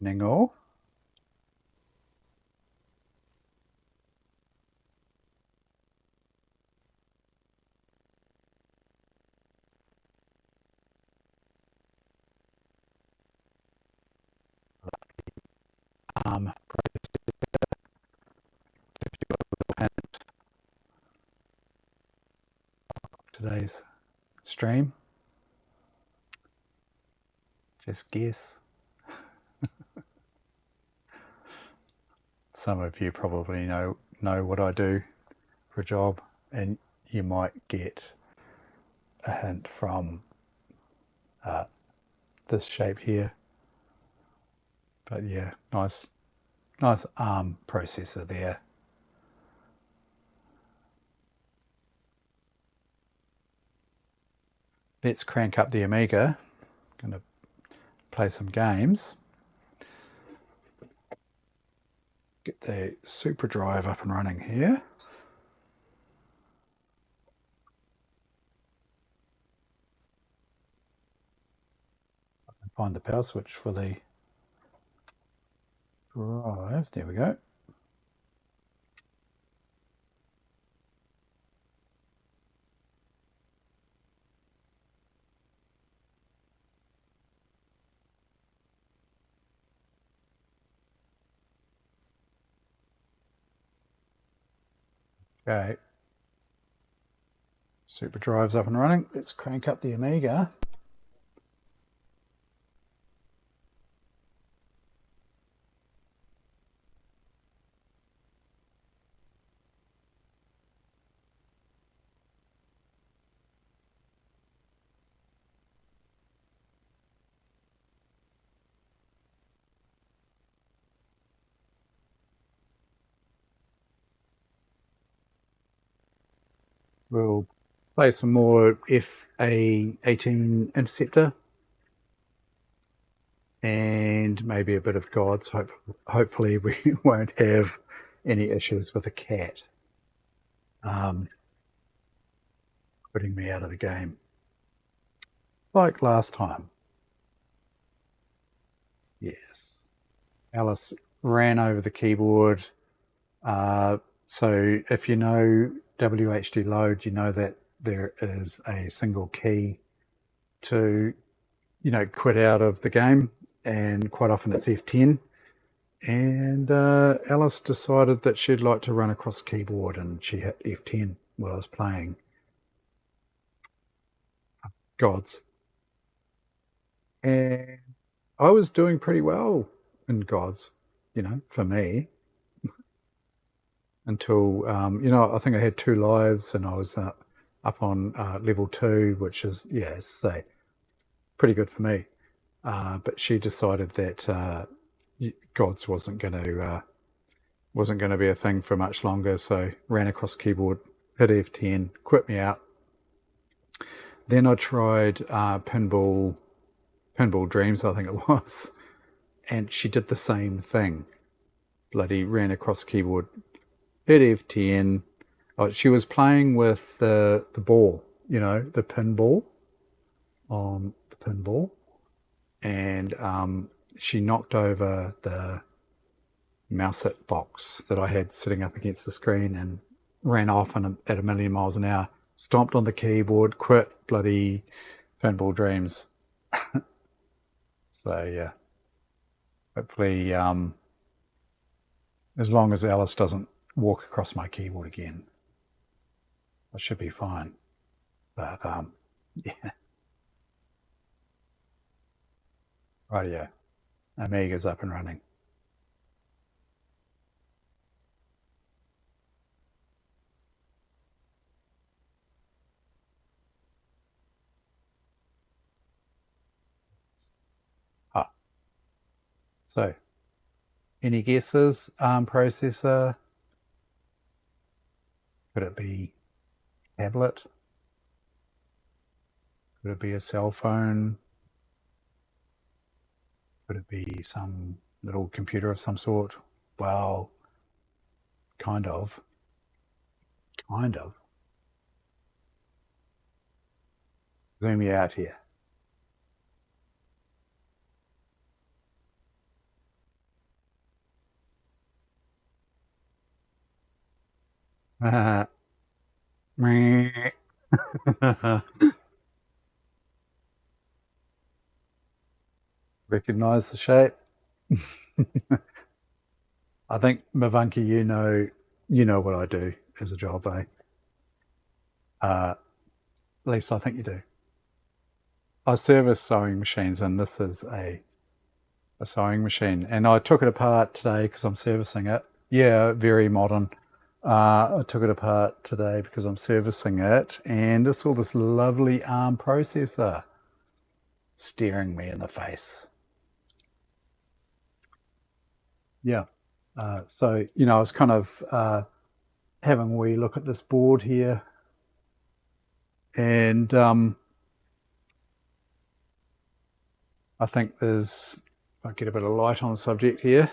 Evening all. Today's stream. Just guess. Some of you probably know what I do for a job, and you might get a hint from this shape here. But yeah, nice ARM processor there. Let's crank up the Amiga. I'm going to play some games. Get the super drive up and running here. I can find the power switch for the drive. There we go. Okay. Super drive's up and running. Let's crank up the Amiga. We'll play some more A-18 Interceptor and maybe a bit of Gods. Hopefully we won't have any issues with the cat putting me out of the game like last time. Yes. Alice ran over the keyboard. So if you know WHD load, you know that there is a single key to, quit out of the game, and quite often it's F10. And Alice decided that she'd like to run across the keyboard, and she hit F10 while I was playing Gods. And I was doing pretty well in Gods, for me. Until, I think I had 2 lives and I was up on level 2, which is, say, pretty good for me. But she decided that Gods wasn't going to be a thing for much longer, so ran across the keyboard, hit F10, quit me out. Then I tried Pinball Dreams, I think it was, and she did the same thing. Bloody ran across the keyboard, hit F10. Oh, she was playing with the ball, the pinball on the pinball, and she knocked over the mouse hit box that I had sitting up against the screen and ran off at 1,000,000 miles an hour, stomped on the keyboard, quit bloody Pinball Dreams. So yeah, hopefully as long as Alice doesn't walk across my keyboard again, I should be fine. But yeah. Right, yeah. Amiga's up and running. So, any guesses? ARM processor? Could it be tablet? Could it be a cell phone? Could it be some little computer of some sort? Well, kind of. Kind of. Zoom you out here. Meh. Recognize the shape. I think Mavanki, you know what I do as a job, eh? At least I think you do. I service sewing machines, and this is a sewing machine. And I took it apart today because I'm servicing it. Yeah, very modern. I took it apart today because I'm servicing it, and I saw this lovely ARM processor staring me in the face. Yeah. So, I was kind of having a wee look at this board here, and I think I'll get a bit of light on the subject here.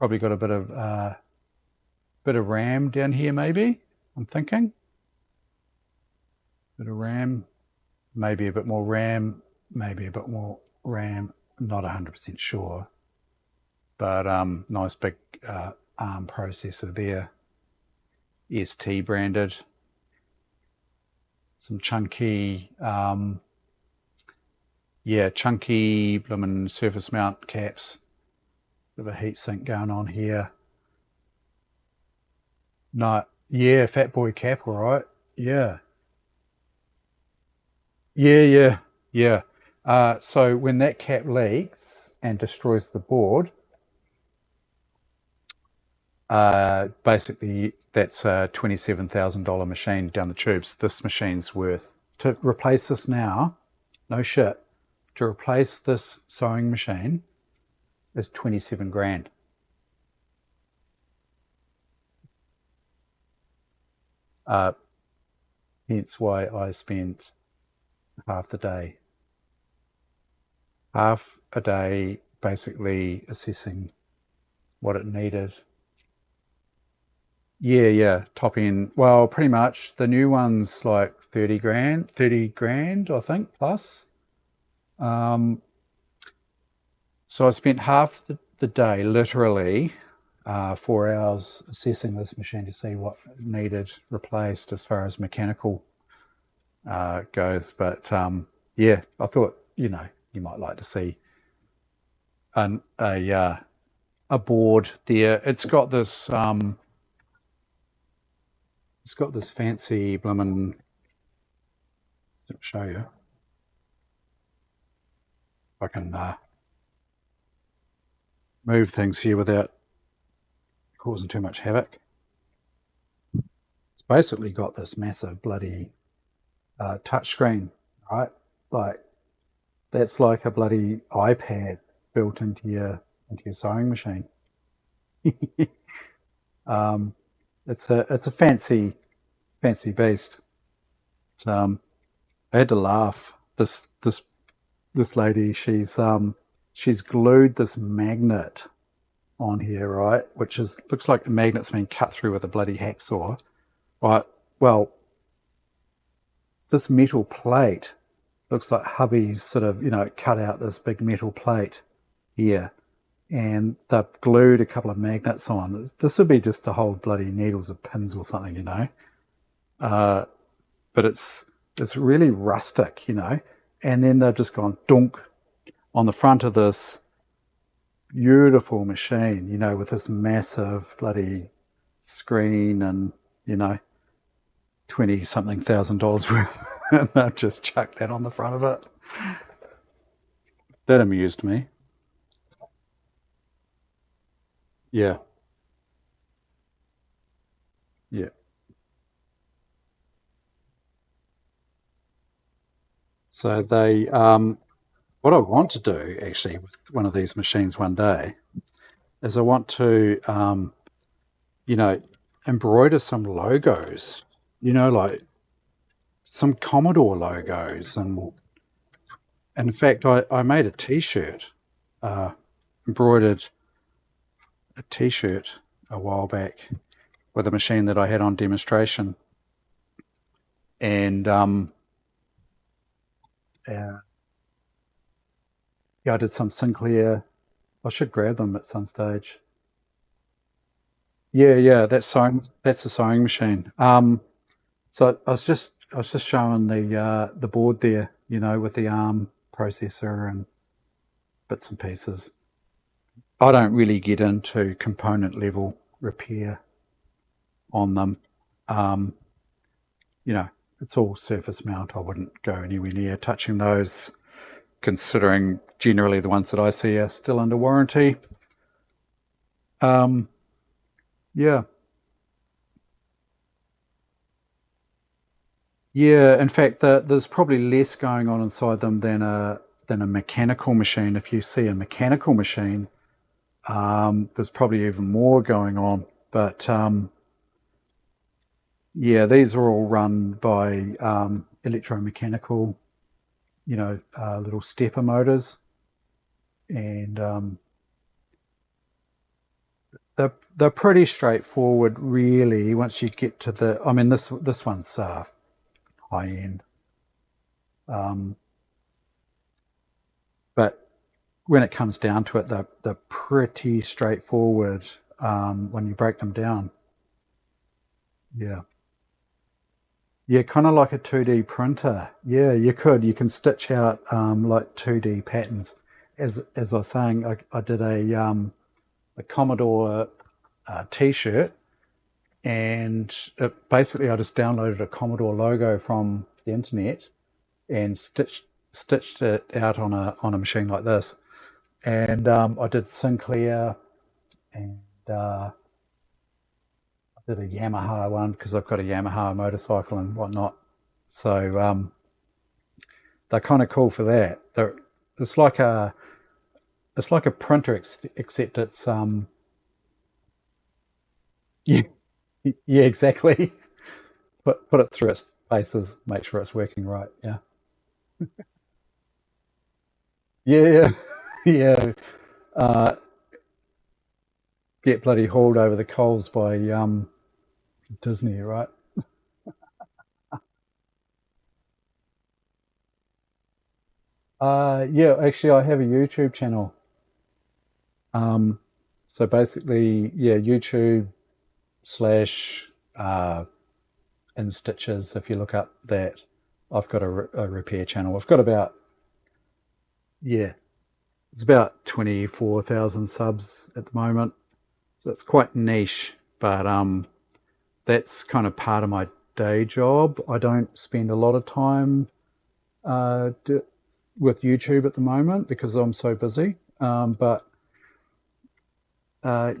Probably got a bit of RAM down here, maybe. I'm thinking. Bit of RAM, maybe a bit more RAM, maybe a bit more RAM. Not 100% sure, but nice big ARM processor there, ST branded. Some chunky, chunky blooming surface mount caps. Bit of a heatsink going on here. No, yeah, fat boy cap, all right. Yeah, yeah. So when that cap leaks and destroys the board, basically that's a $27,000 machine down the tubes. This machine's worth, to replace this now, no shit, to replace this sewing machine is 27 grand. Hence why I spent half a day basically assessing what it needed. Yeah, top end. Well, pretty much. The new one's like 30 grand, I think, plus. So I spent half the day, literally, 4 hours assessing this machine to see what needed replaced as far as mechanical goes. But yeah, I thought, you might like to see a board there. It's got this fancy bloomin'. I'll show you. If I can move things here without causing too much havoc. It's basically got this massive bloody touchscreen, right? Like that's like a bloody iPad built into your sewing machine. It's a fancy beast. I had to laugh. This lady, she's glued this magnet on here, right? Which looks like the magnet's been cut through with a bloody hacksaw. Right. Well, this metal plate looks like hubby's sort of, cut out this big metal plate here, and they've glued a couple of magnets on. This would be just to hold bloody needles or pins or something, but it's really rustic, and then they've just gone dunk on the front of this beautiful machine, with this massive bloody screen and, 20 something thousand dollars worth. And they've just chucked that on the front of it. That amused me. Yeah. Yeah. So what I want to do actually with one of these machines one day is I want to, embroider some logos, like some Commodore logos. And in fact, I made a t-shirt, embroidered a t-shirt a while back with a machine that I had on demonstration. And yeah, I did some Sinclair I should grab them at some stage. Yeah, yeah, that's sewing. That's a sewing machine. So I was just showing the board there, you know, with the ARM processor and bits and pieces. I don't really get into component level repair on them. Um, you know, it's all surface mount. I wouldn't go anywhere near touching those, considering generally the ones that I see are still under warranty. Um, yeah, yeah. In fact, there's probably less going on inside them than a mechanical machine. If you see a mechanical machine, there's probably even more going on. But yeah, these are all run by electromechanical, you know, little stepper motors, and they're pretty straightforward, really. Once you get to the, I mean, this one's high end, um, but when it comes down to it, they're pretty straightforward when you break them down. Yeah. Yeah, kind of like a 2D printer. Yeah, you can stitch out like 2D patterns. As I was saying, I did a Commodore T-shirt, and basically I just downloaded a Commodore logo from the internet and stitched it out on a machine like this. And I did Sinclair, and I did a Yamaha one because I've got a Yamaha motorcycle and whatnot. So they're kind of cool for that. It's like a it's like a printer, except it's yeah, yeah, exactly. Put it through its paces, make sure it's working right. Yeah, yeah, yeah. Uh, get bloody hauled over the coals by Disney, right? Yeah, actually, I have a YouTube channel. Um, so basically, yeah, YouTube slash in stitches. If you look up that, I've got a repair channel. I've got about, yeah, it's about 24,000 subs at the moment. So it's quite niche, but that's kind of part of my day job. I don't spend a lot of time uh, with YouTube at the moment because I'm so busy. But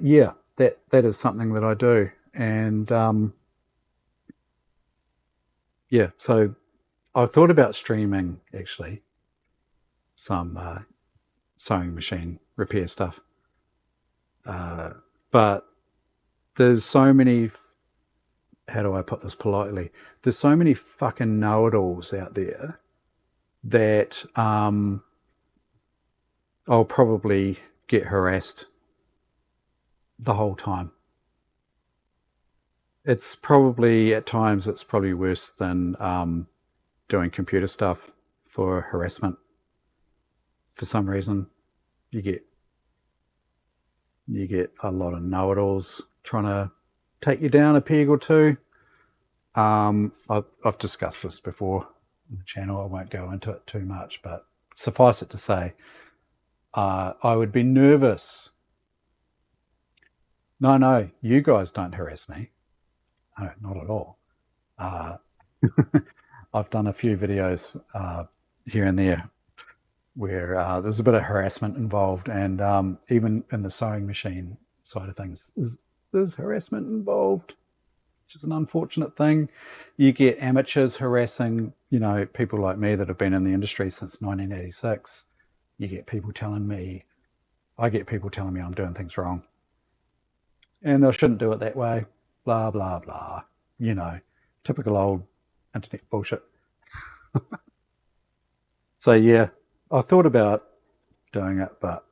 yeah, that is something that I do, and yeah. So I thought about streaming actually some sewing machine repair stuff, uh, but there's so many. How do I put this politely? There's so many fucking know-it-alls out there that I'll probably get harassed the whole time. It's probably at times it's probably worse than doing computer stuff for harassment. For some reason, you get you get a lot of know-it-alls trying to take you down a peg or two. I've discussed this before on the channel. I won't go into it too much, but suffice it to say, I would be nervous. No, no, you guys don't harass me. No, not at all. Uh, I've done a few videos here and there where there's a bit of harassment involved, and even in the sewing machine side of things, there's harassment involved, which is an unfortunate thing. You get amateurs harassing, you know, people like me that have been in the industry since 1986. You get people telling me, I get people telling me I'm doing things wrong, and I shouldn't do it that way. Blah blah blah. You know, typical old internet bullshit. So yeah, I thought about doing it, but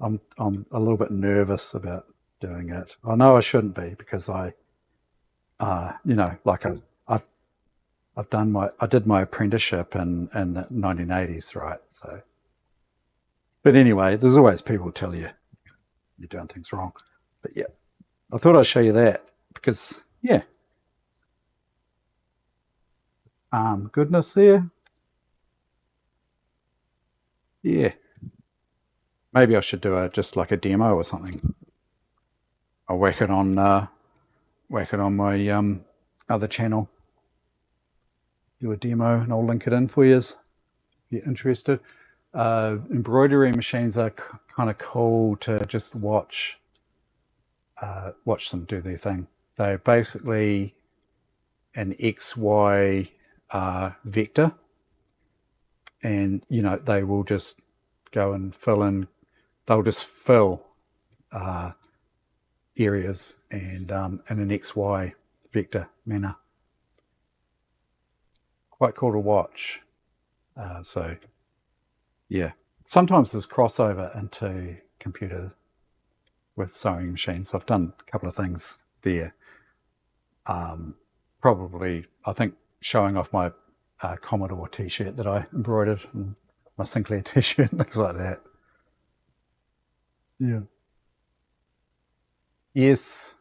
I'm a little bit nervous about doing it. I know I shouldn't be because you know, like I've I've done I did my apprenticeship in the 1980s, right? So But anyway, there's always people who tell you you're doing things wrong. But yeah, I thought I'd show you that because, yeah, goodness there. Yeah, maybe I should do just like a demo or something. I'll whack it on my other channel. Do a demo and I'll link it in for you if you're interested. Embroidery machines are kind of cool to just watch them do their thing. They're basically an XY vector, and they will just go and fill in. They'll just fill areas and in an XY vector manner. Quite cool to watch. So yeah, sometimes there's crossover into computer with sewing machines. I've done a couple of things there. Probably, I think, showing off my Commodore t-shirt that I embroidered, and my Sinclair t-shirt and things like that. Yeah. Yes,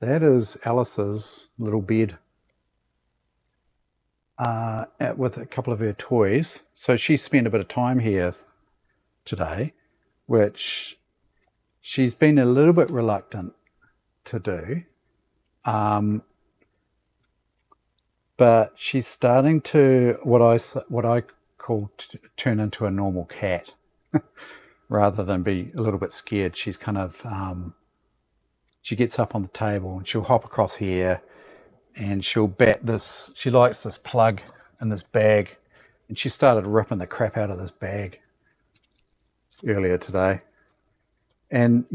that is Alice's little bed with a couple of her toys. So she spent a bit of time here today, which she's been a little bit reluctant to do. But she's starting to what I call turn into a normal cat, rather than be a little bit scared. She's kind of she gets up on the table and she'll hop across here, and she'll bat this. She likes this plug in this bag, and she started ripping the crap out of this bag earlier today. And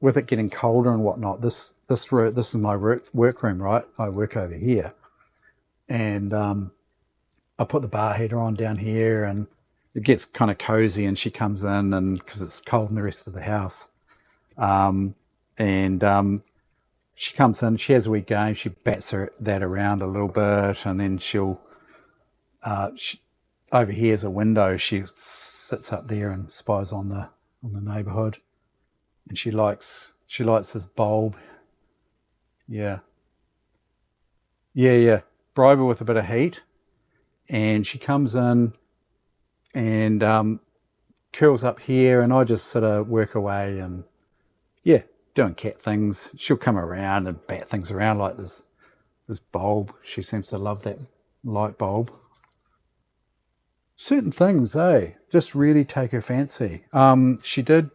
with it getting colder and whatnot, this is my workroom, right? I work over here. And I put the bar heater on down here, and it gets kind of cozy, and she comes in, and because it's cold in the rest of the house, she comes in, she has a wee game, she bats that around a little bit, and then she'll over here's a window, she sits up there and spies on the neighborhood, and she likes this bulb. Yeah, bribe her with a bit of heat, and she comes in and curls up here, and I just sort of work away and doing cat things. She'll come around and bat things around like this bulb. She seems to love that light bulb. Certain things, just really take her fancy. She did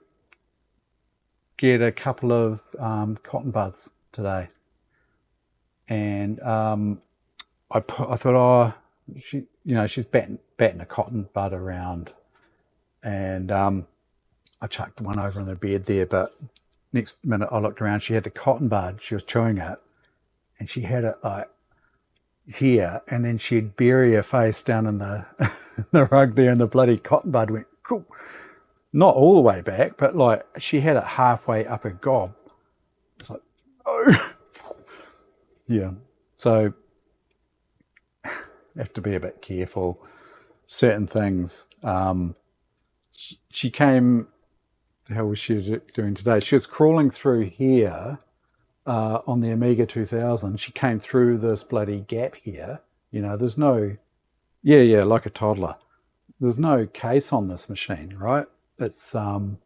get a couple of cotton buds today, and I thought, she's batting a cotton bud around, and I chucked one over on the bed there, but next minute I looked around, she had the cotton bud, she was chewing it, and she had it like here, and then she'd bury her face down in the the rug there, and the bloody cotton bud went cool. Not all the way back, but like she had it halfway up her gob. It's like, oh. Yeah. So have to be a bit careful. Certain things. She came, the hell was she doing today? She was crawling through here on the Amiga 2000. She came through this bloody gap here. There's no, yeah, like a toddler. There's no case on this machine, right? It's open.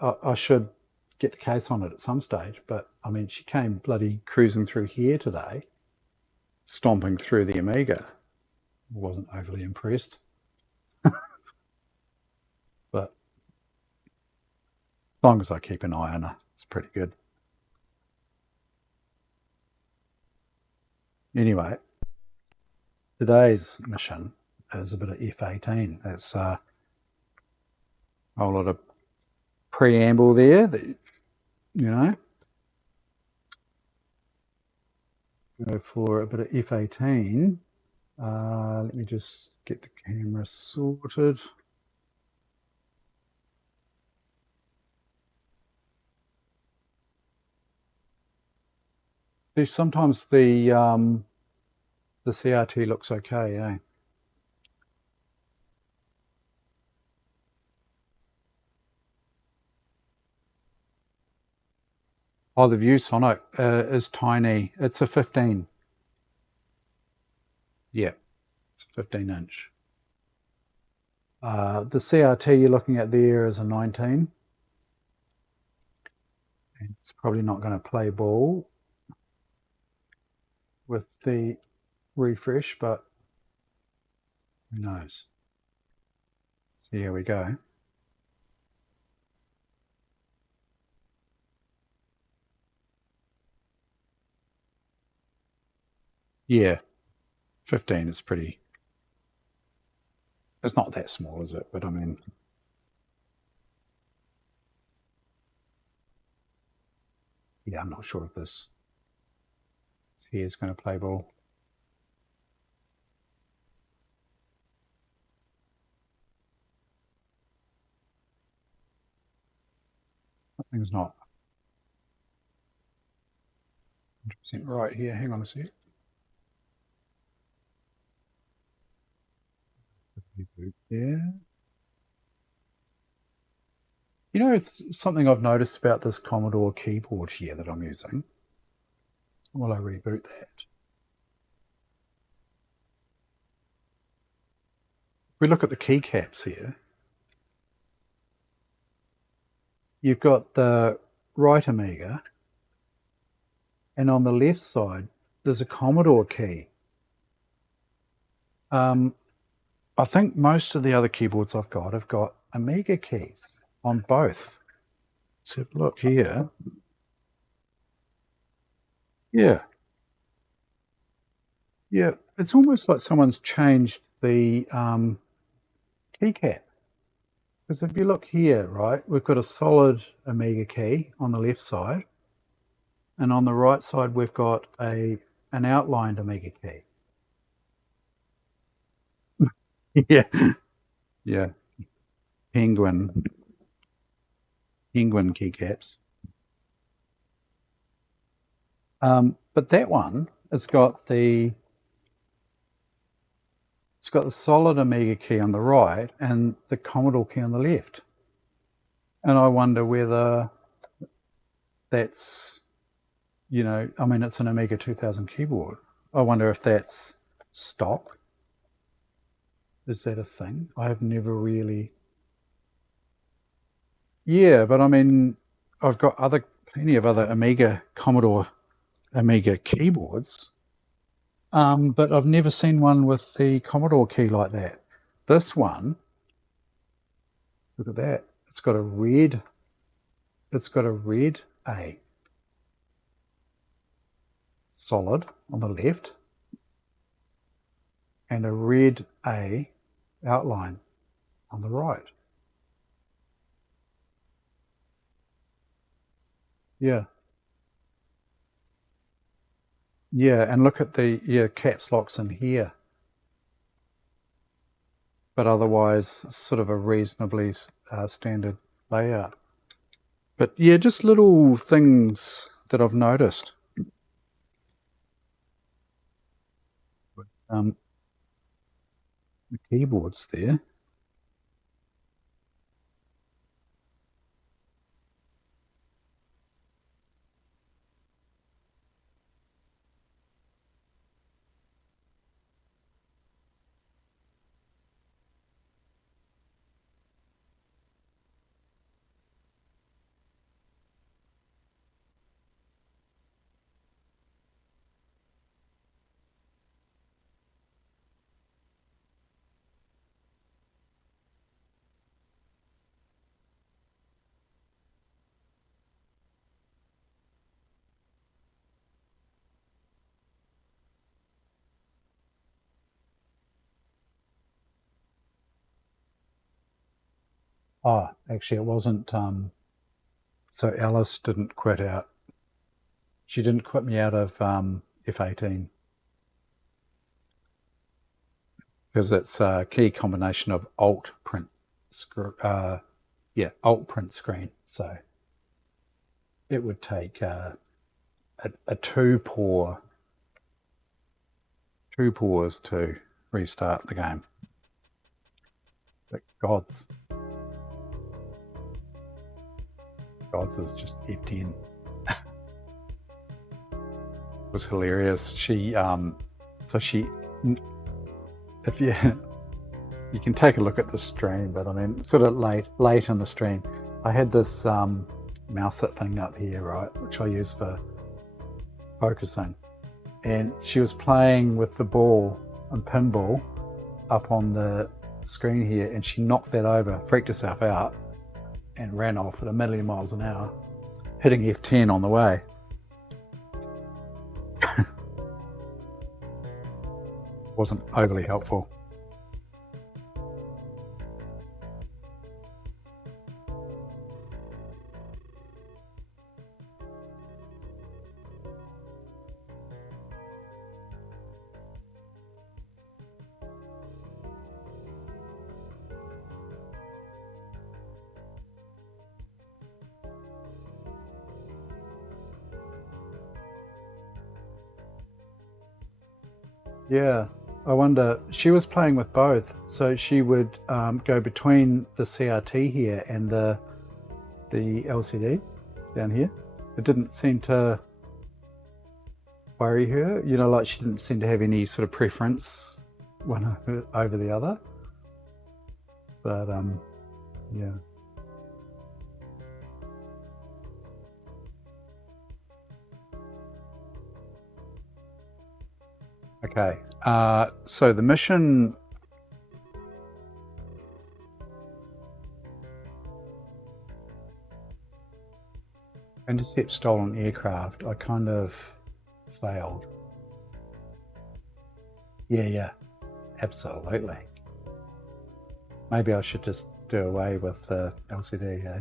I should get the case on it at some stage, but I mean, she came bloody cruising through here today, stomping through the Amiga. Wasn't overly impressed. But as long as I keep an eye on her, it's pretty good. Anyway, today's mission is a bit of F-18. It's a whole lot of preamble there that, go for a bit of F-18. Let me just get the camera sorted. Sometimes the CRT looks okay, Oh, the ViewSonic is tiny. It's a 15. Yeah, it's a 15-inch. The CRT you're looking at there is a 19. And it's probably not going to play ball with the refresh, but who knows? So here we go. Yeah, 15 is pretty... It's not that small, is it? But I mean... Yeah, I'm not sure if this here is going to play ball. Something's not 100% right here. Hang on a sec. Yeah. You know, it's something I've noticed about this Commodore keyboard here that I'm using. Will I reboot that? If we look at the keycaps here, you've got the right Amiga, and on the left side, there's a Commodore key. I think most of the other keyboards I've got have got Amiga keys on both. So look here. Yeah. Yeah, it's almost like someone's changed the keycap. Because if you look here, right, we've got a solid Amiga key on the left side, and on the right side we've got an outlined Amiga key. Yeah, yeah, penguin keycaps. But that one has got the solid Amiga key on the right and the Commodore key on the left. And I wonder whether that's, you know, I mean, it's an Amiga 2000 keyboard. I wonder if that's stock. Is that a thing? I have never really... Yeah, but I mean, I've got plenty of other Commodore Amiga keyboards, but I've never seen one with the Commodore key like that. This one, look at that. It's got a red A solid on the left and a red A outline on the right. Yeah. Yeah, and look at the caps locks in here. But otherwise, sort of a reasonably standard layout. But yeah, just little things that I've noticed. The keyboards there. Oh, actually, it wasn't. So Alice didn't quit out. She didn't quit me out of F-18 because it's a key combination of Alt print Alt print screen. So it would take a two pores to restart the game. But Gods is just F10. was hilarious. She, so she, if you, you can take a look at the stream, but I mean, sort of late in the stream, I had this mouset thing up here, right, which I use for focusing. And she was playing with the ball and pinball up on the screen here, and she knocked that over, freaked herself out, and ran off at 1,000,000 miles an hour, hitting F10 on the way. Wasn't overly helpful. Yeah, I wonder, she was playing with both, so she would go between the CRT here and the LCD down here. It didn't seem to worry her, you know, like she didn't seem to have any sort of preference one over the other. But yeah. Okay, so the mission, intercept stolen aircraft, I kind of failed. Yeah, absolutely. Maybe I should just do away with the LCD, eh?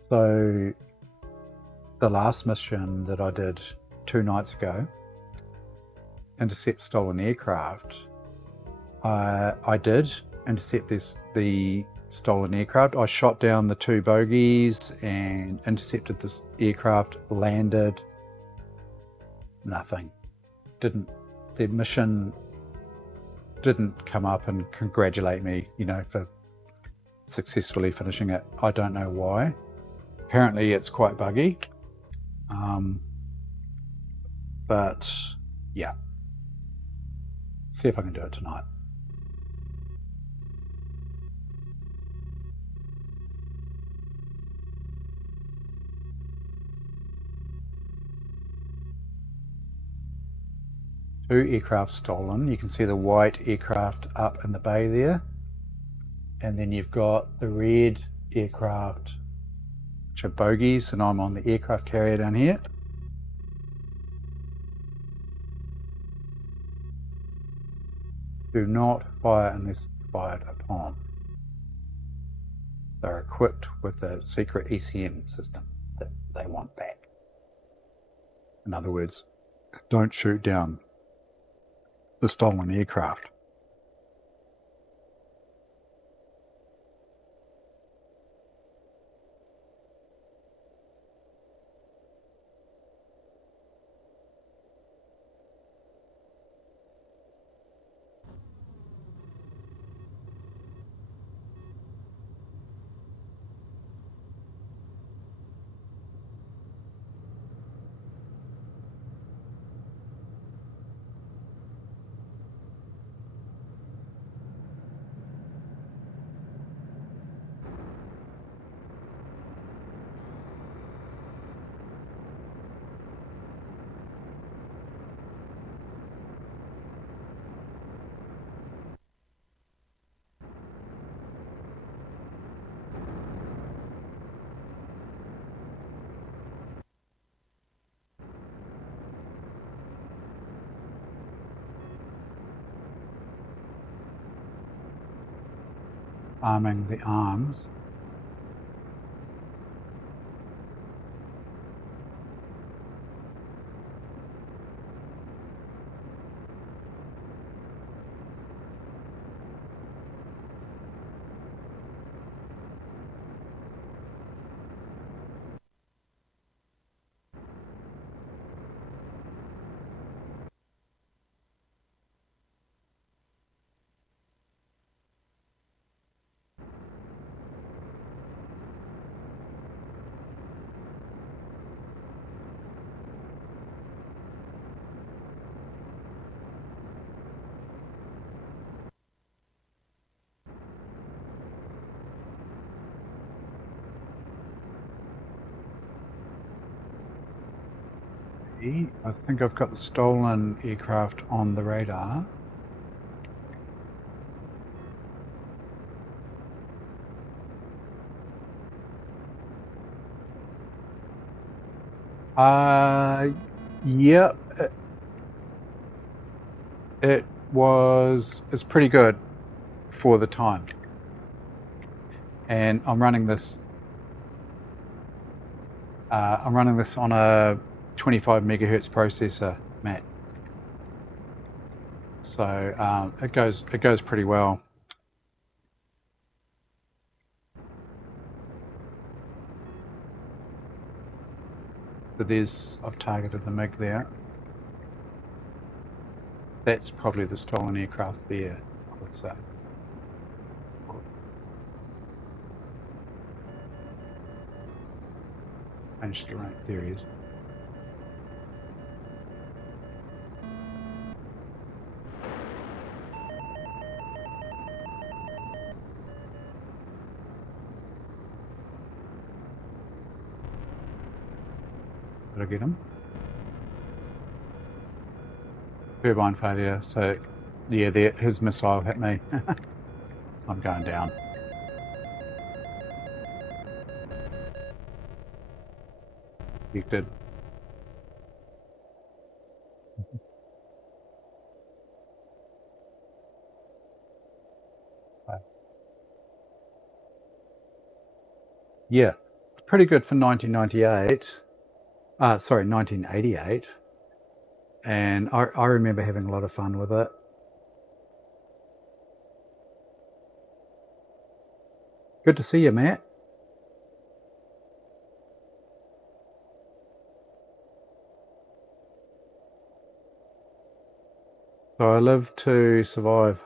So the last mission that I did 2 nights ago, intercept stolen aircraft, I did intercept the stolen aircraft. I shot down the 2 bogies and intercepted this aircraft, landed, nothing. The mission didn't come up and congratulate me, you know, for successfully finishing it. I don't know why. Apparently it's quite buggy. But yeah, see if I can do it tonight. Two aircraft stolen. You can see the white aircraft up in the bay there. And then you've got the red aircraft, which are bogies, and I'm on the aircraft carrier down here. Do not fire unless fired upon. They're equipped with a secret ECM system that they want back. In other words, don't shoot down the stolen aircraft. Arming the arms. I think I've got the stolen aircraft on the radar. Yeah, it's pretty good for the time. And I'm running this on a 25 megahertz processor, Matt. So it goes pretty well. But I've targeted the MiG there. That's probably the stolen aircraft there, I would say. Managed to rank. There he is. Did I get him? Turbine failure. So yeah, his missile hit me. So I'm going down. Ejected. Yeah, it's pretty good for 1998. Sorry, 1988. And I remember having a lot of fun with it. Good to see you, Matt. So I live to survive.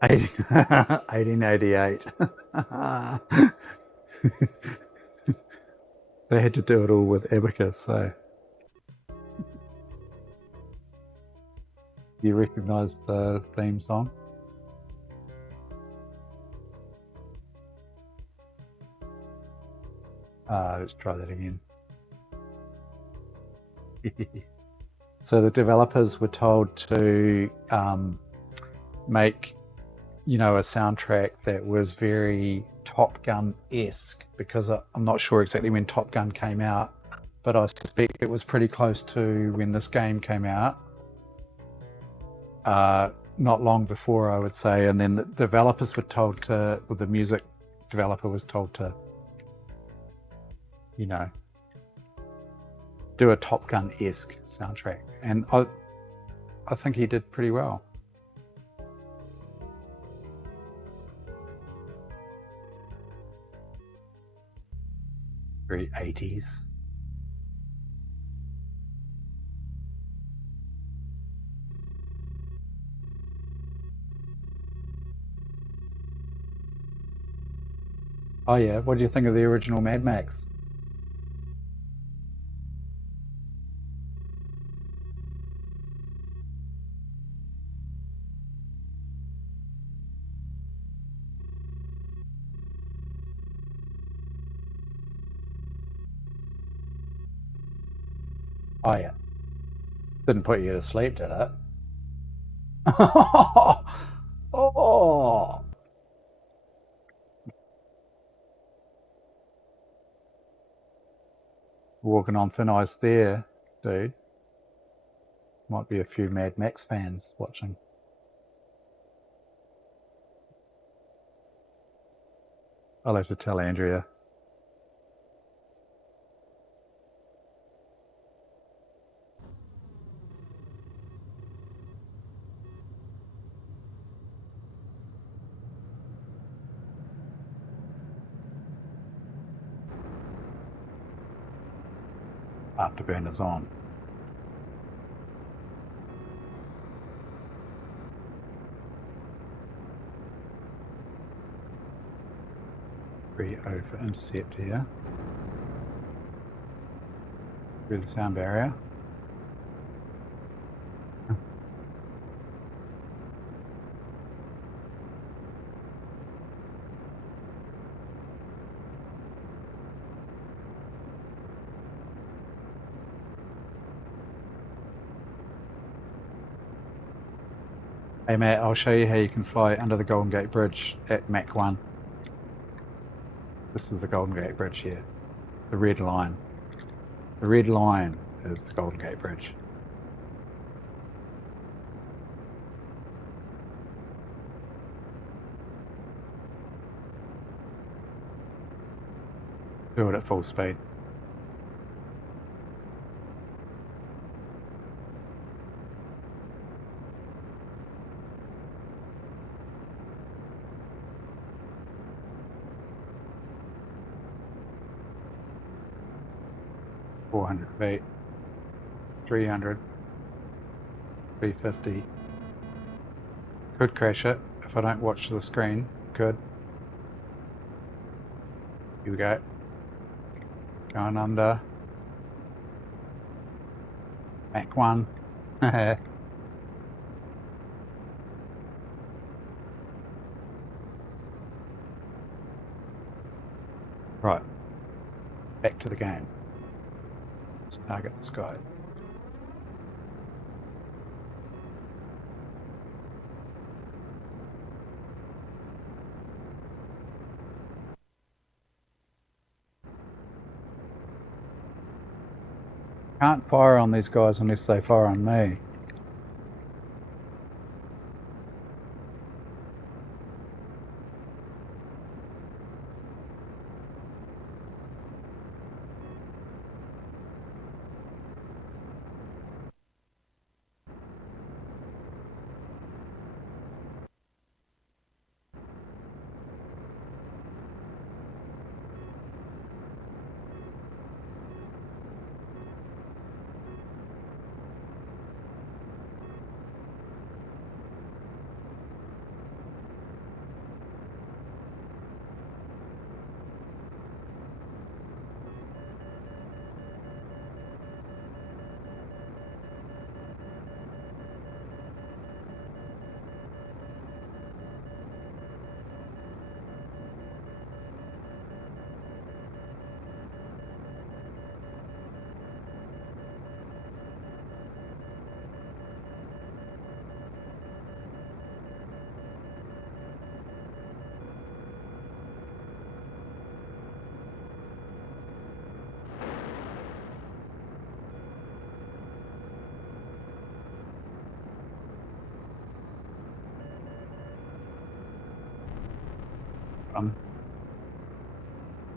1888. They had to do it all with abacus, so. You recognize the theme song? Let's try that again. So the developers were told to make, a soundtrack that was very Top Gun-esque, because I'm not sure exactly when Top Gun came out, but I suspect it was pretty close to when this game came out. Not long before, I would say, and then the developers were told to, or the music developer was told to, do a Top Gun-esque soundtrack, and I think he did pretty well. Very 80s. Oh yeah, what do you think of the original Mad Max? Oh yeah. Didn't put you to sleep, did it? Oh. Walking on thin ice there, dude. Might be a few Mad Max fans watching. I'll have to tell Andrea. Afterburners on. Over Interceptor here. Through the sound barrier. Hey Matt, I'll show you how you can fly under the Golden Gate Bridge at Mach 1. This is the Golden Gate Bridge here. The red line. The red line is the Golden Gate Bridge. Do it at full speed. $400 feet, 300, 350. Could crash it if I don't watch the screen. Could. Here we go. Going under. Mach 1. Right. Back to the game. Let's target this guy. Can't fire on these guys unless they fire on me.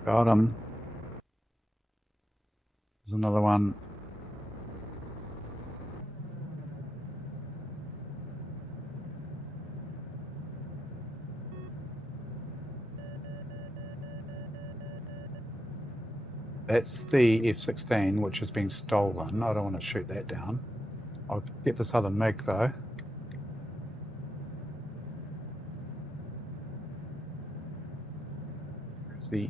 Got him. There's another one. That's the F-16, which has been stolen. I don't want to shoot that down. I'll get this other MiG though. See,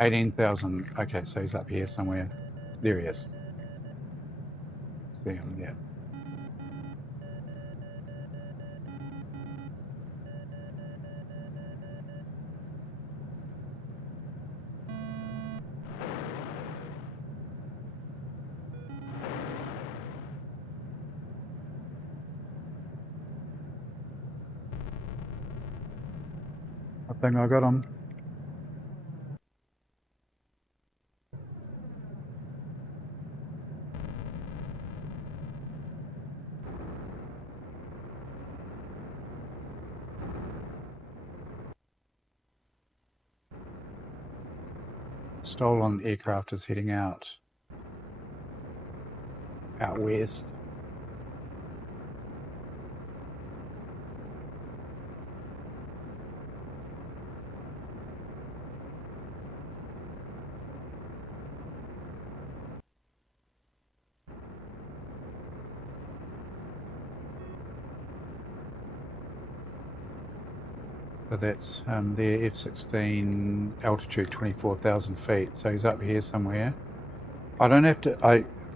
18,000. Okay, so he's up here somewhere. There he is. See him, yeah. I think I got him. Stolen aircraft is heading out west. So that's their F-16 altitude 24,000 feet. So he's up here somewhere. I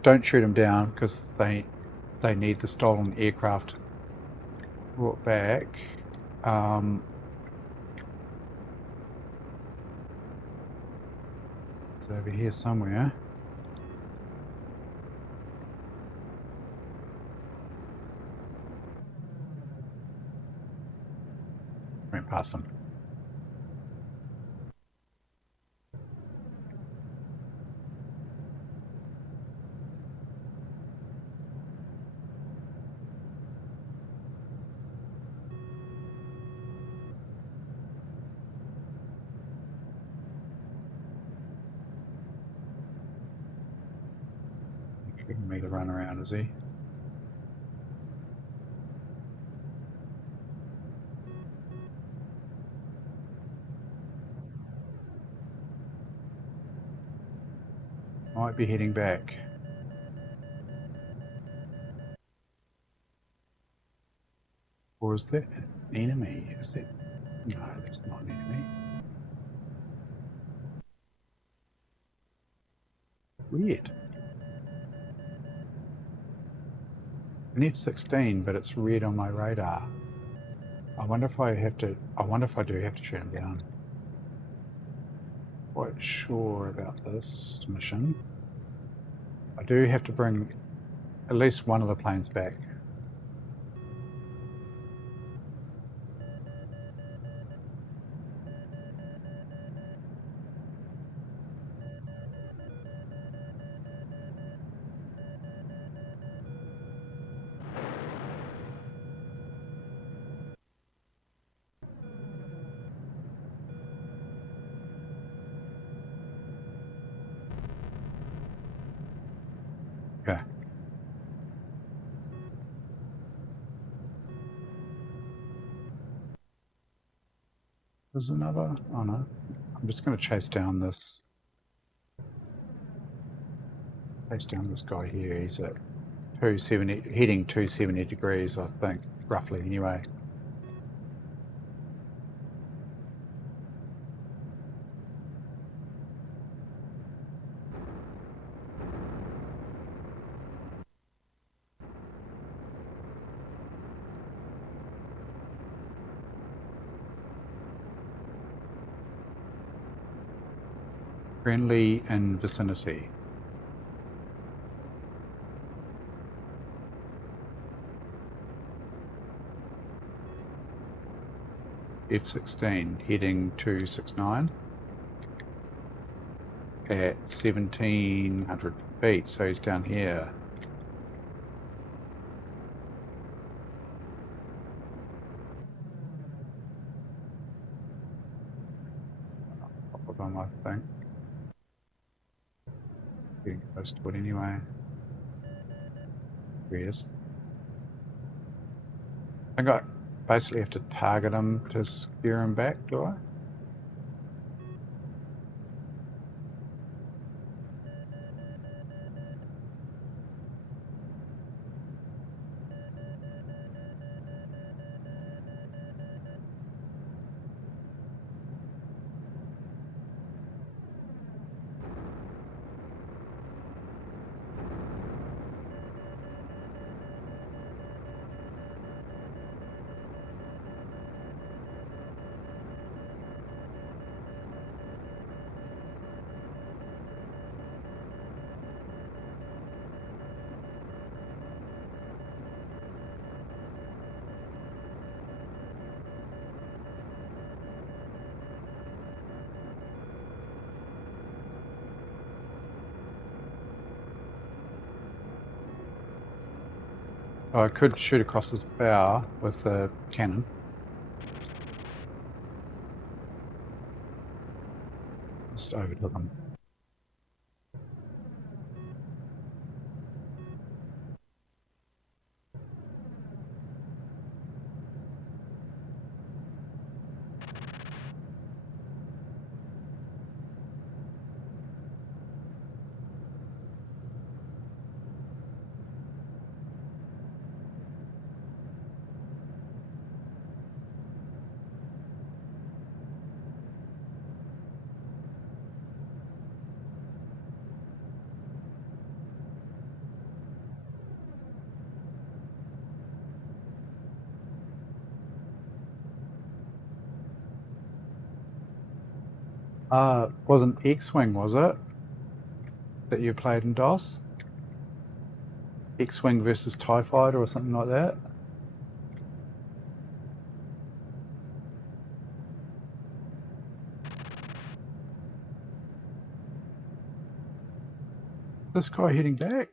don't shoot him down because they need the stolen aircraft brought back. It's over here somewhere. went past them. Giving me the run around, is he? Might be heading back. Or is that an enemy? Is that... No, that's not an enemy. Weird. An F-16, but it's red on my radar. I wonder if I have to... I wonder if I do have to shoot him down. Quite sure about this mission. I do have to bring at least one of the planes back. Okay. There's another... Oh no. I'm just going to chase down this... Chase down this guy here. He's at 270, heading 270 degrees, I think, roughly anyway. Friendly in vicinity. F-16 heading 269 at 1700 feet, so he's down here. Top of him, I think. Getting close to it anyway. There he is. I think I basically have to target him to scare him back, do I? So I could shoot across his bow with the cannon. Just overtook him. Wasn't X-Wing, was it? That you played in DOS? X-Wing versus TIE Fighter or something like that? this guy heading back?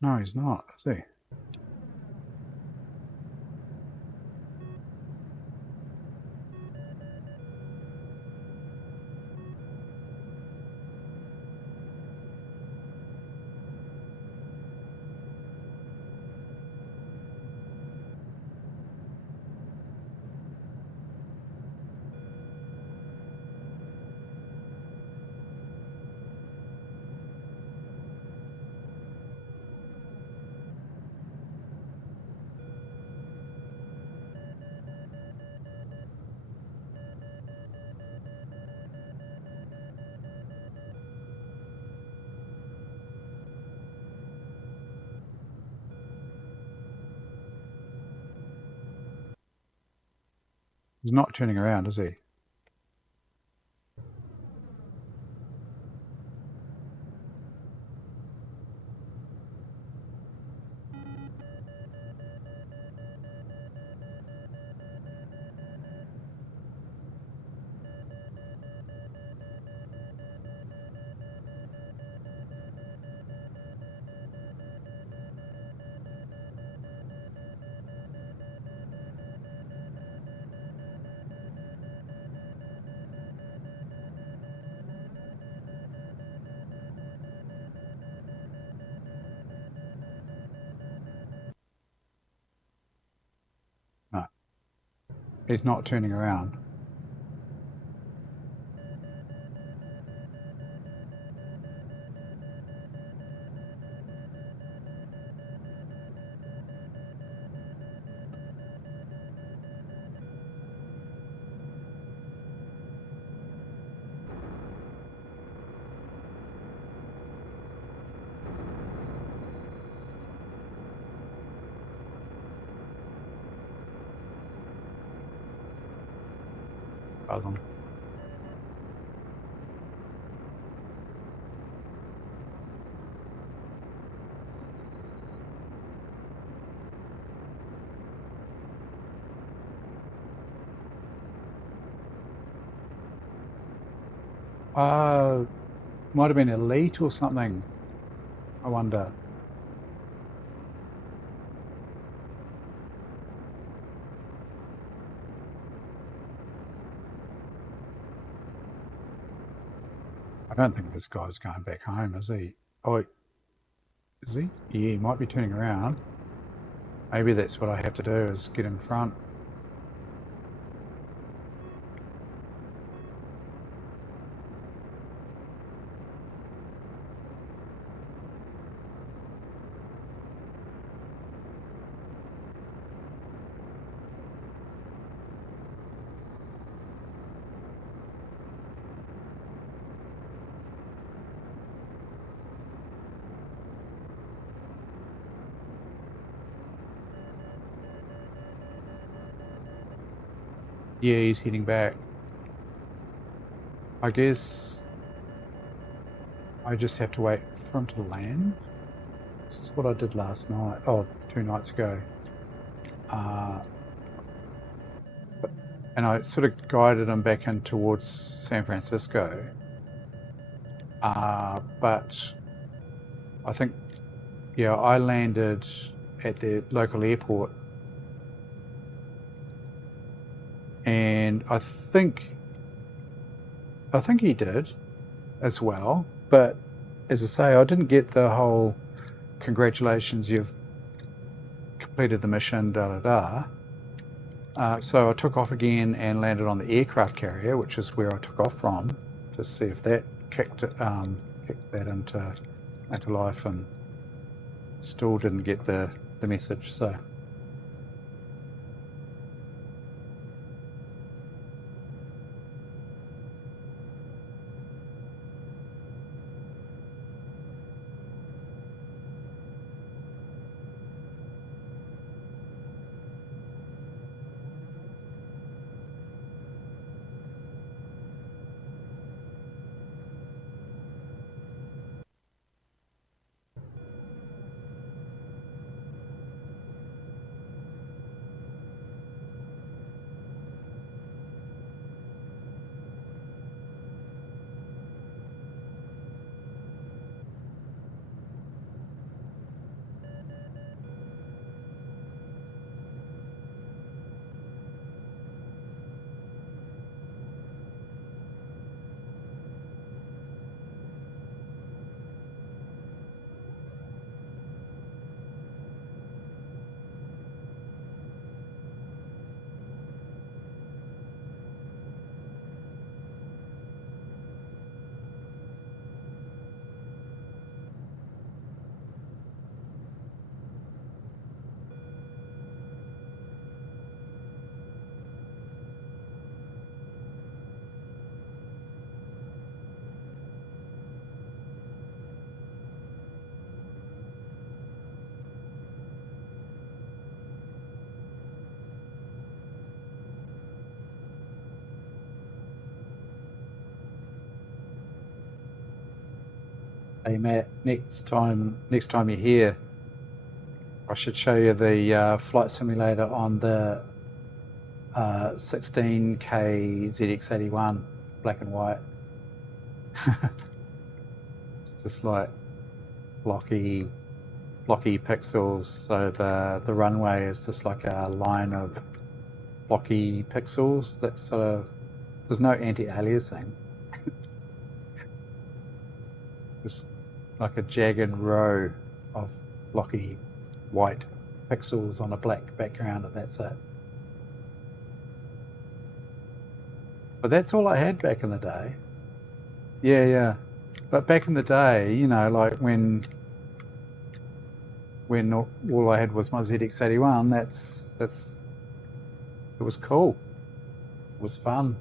No, he's not, is he? He's not turning around, is he? No, he's not turning around. Hold on. Might have been elite or something, I wonder. I don't think this guy's going back home, is he? Oh, is he? Yeah, he might be turning around. Maybe that's what I have to do, is get in front. Yeah, he's heading back. I guess I just have to wait for him to land. This is what I did last night. Oh, 2 nights ago. And I sort of guided him back in towards San Francisco. But I think, yeah, I landed at the local airport. And I think he did as well. But as I say, I didn't get the whole congratulations, you've completed the mission, da da da. So I took off again and landed on the aircraft carrier, which is where I took off from, to see if that kicked that into life, and still didn't get the message. So Hey Matt, next time you're here, I should show you the flight simulator on the 16K ZX81 black and white. It's just like blocky pixels. So the runway is just like a line of blocky pixels that sort of, there's no anti-aliasing. Just like a jagged row of blocky white pixels on a black background, and that's it. But that's all I had back in the day. Yeah. But back in the day, you know, like when all I had was my ZX81, that's it was cool. It was fun.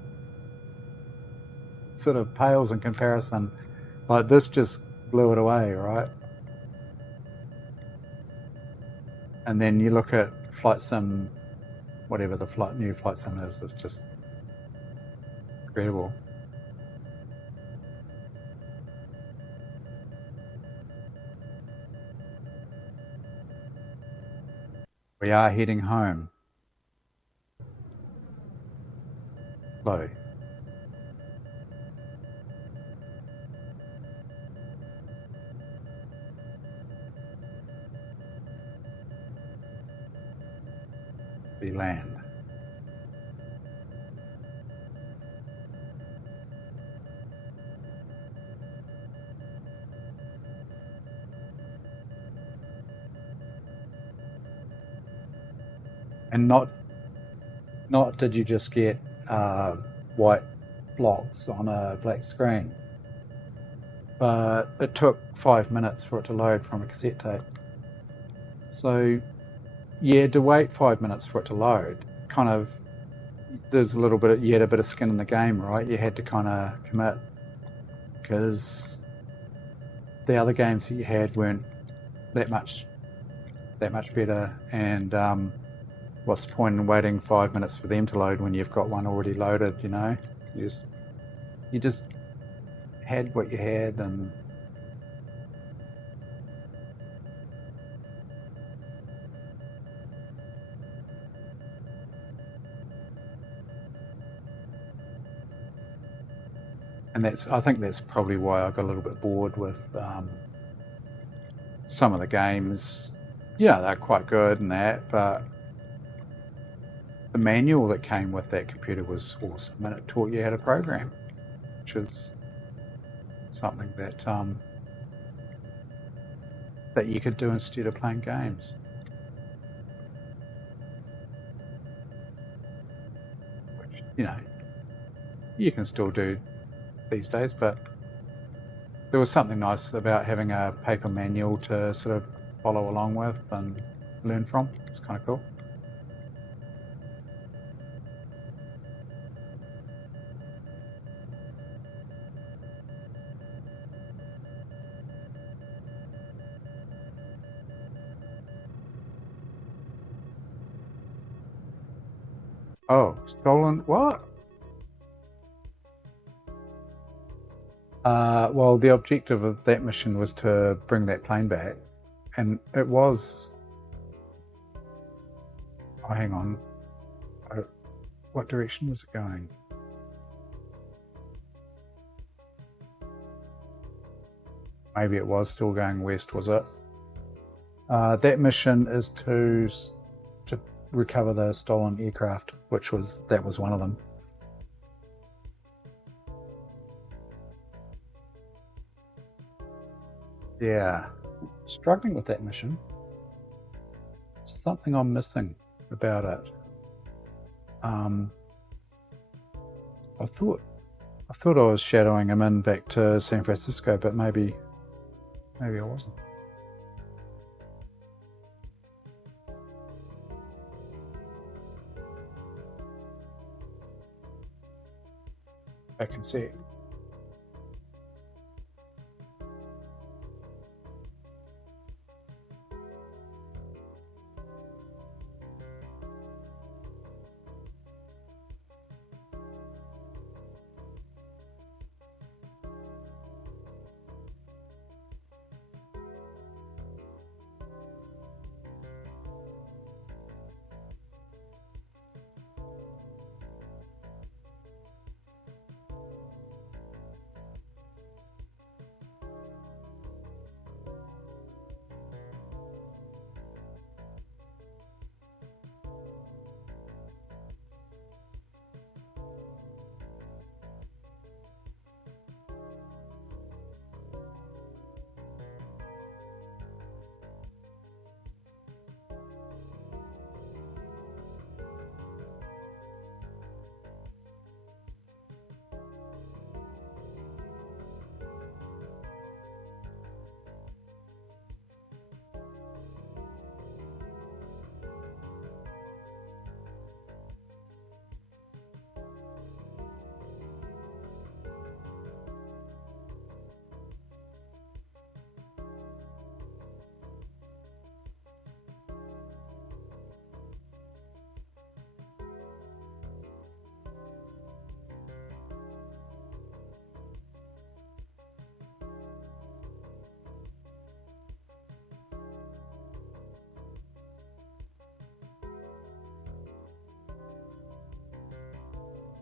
Sort of pales in comparison. Like this just blew it away, right? And then you look at Flight Sim, whatever the new Flight Sim is, it's just incredible. We are heading home. Slow. See land. And not did you just get white blocks on a black screen, but it took 5 minutes for it to load from a cassette tape. So yeah, to wait 5 minutes for it to load, kind of, there's a little bit of, you had a bit of skin in the game, right? You had to kind of commit, because the other games that you had weren't that much better. And what's the point in waiting 5 minutes for them to load when you've got one already loaded? You know, you just had what you had. And I think that's probably why I got a little bit bored with some of the games. Yeah, they're quite good and that, but the manual that came with that computer was awesome, and it taught you how to program, which is something that that you could do instead of playing games. Which, you know, you can still do these days, but there was something nice about having a paper manual to sort of follow along with and learn from. It's kind of cool. Oh, stolen what? Well, the objective of that mission was to bring that plane back, and it was. Oh, hang on. What direction was it going? Maybe it was still going west, was it? That mission is to recover the stolen aircraft, that was one of them. Yeah, struggling with that mission. Something I'm missing about it. I thought I was shadowing him in back to San Francisco, but maybe I wasn't. I can see it.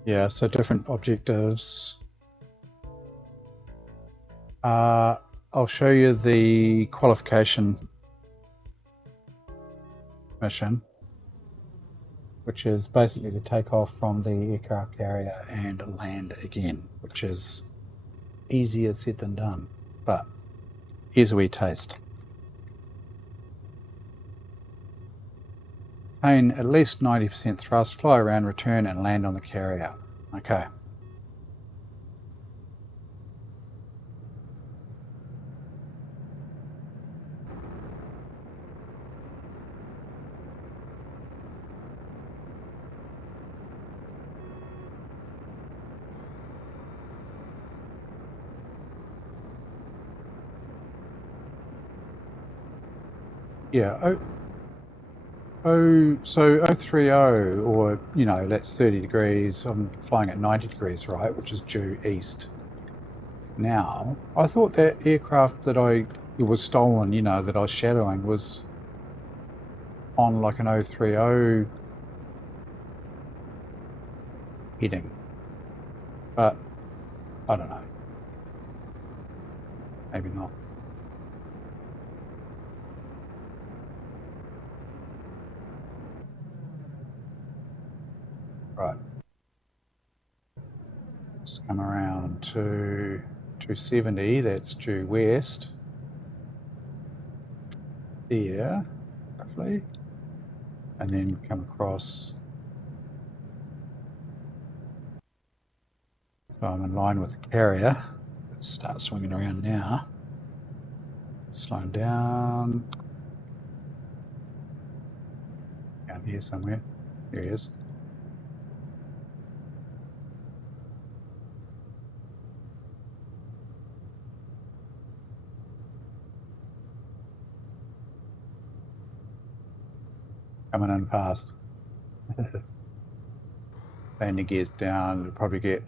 Yeah, so different objectives. I'll show you the qualification mission, which is basically to take off from the aircraft carrier and land again, which is easier said than done. But here's a wee taste. Obtain at least 90% thrust, fly around, return, and land on the carrier. Okay. Yeah. So 030, or, you know, that's 30 degrees. I'm flying at 90 degrees, right, which is due east. Now, I thought that aircraft that it was stolen, you know, that I was shadowing was on like an 030 heading. But I don't know. Maybe not. Right. Let's come around to 270, that's due west. There, roughly. And then come across. So I'm in line with the carrier. Let's start swinging around now. Slowing down. Down here somewhere. There he is. Coming in fast. Landing gears down. It'll probably get.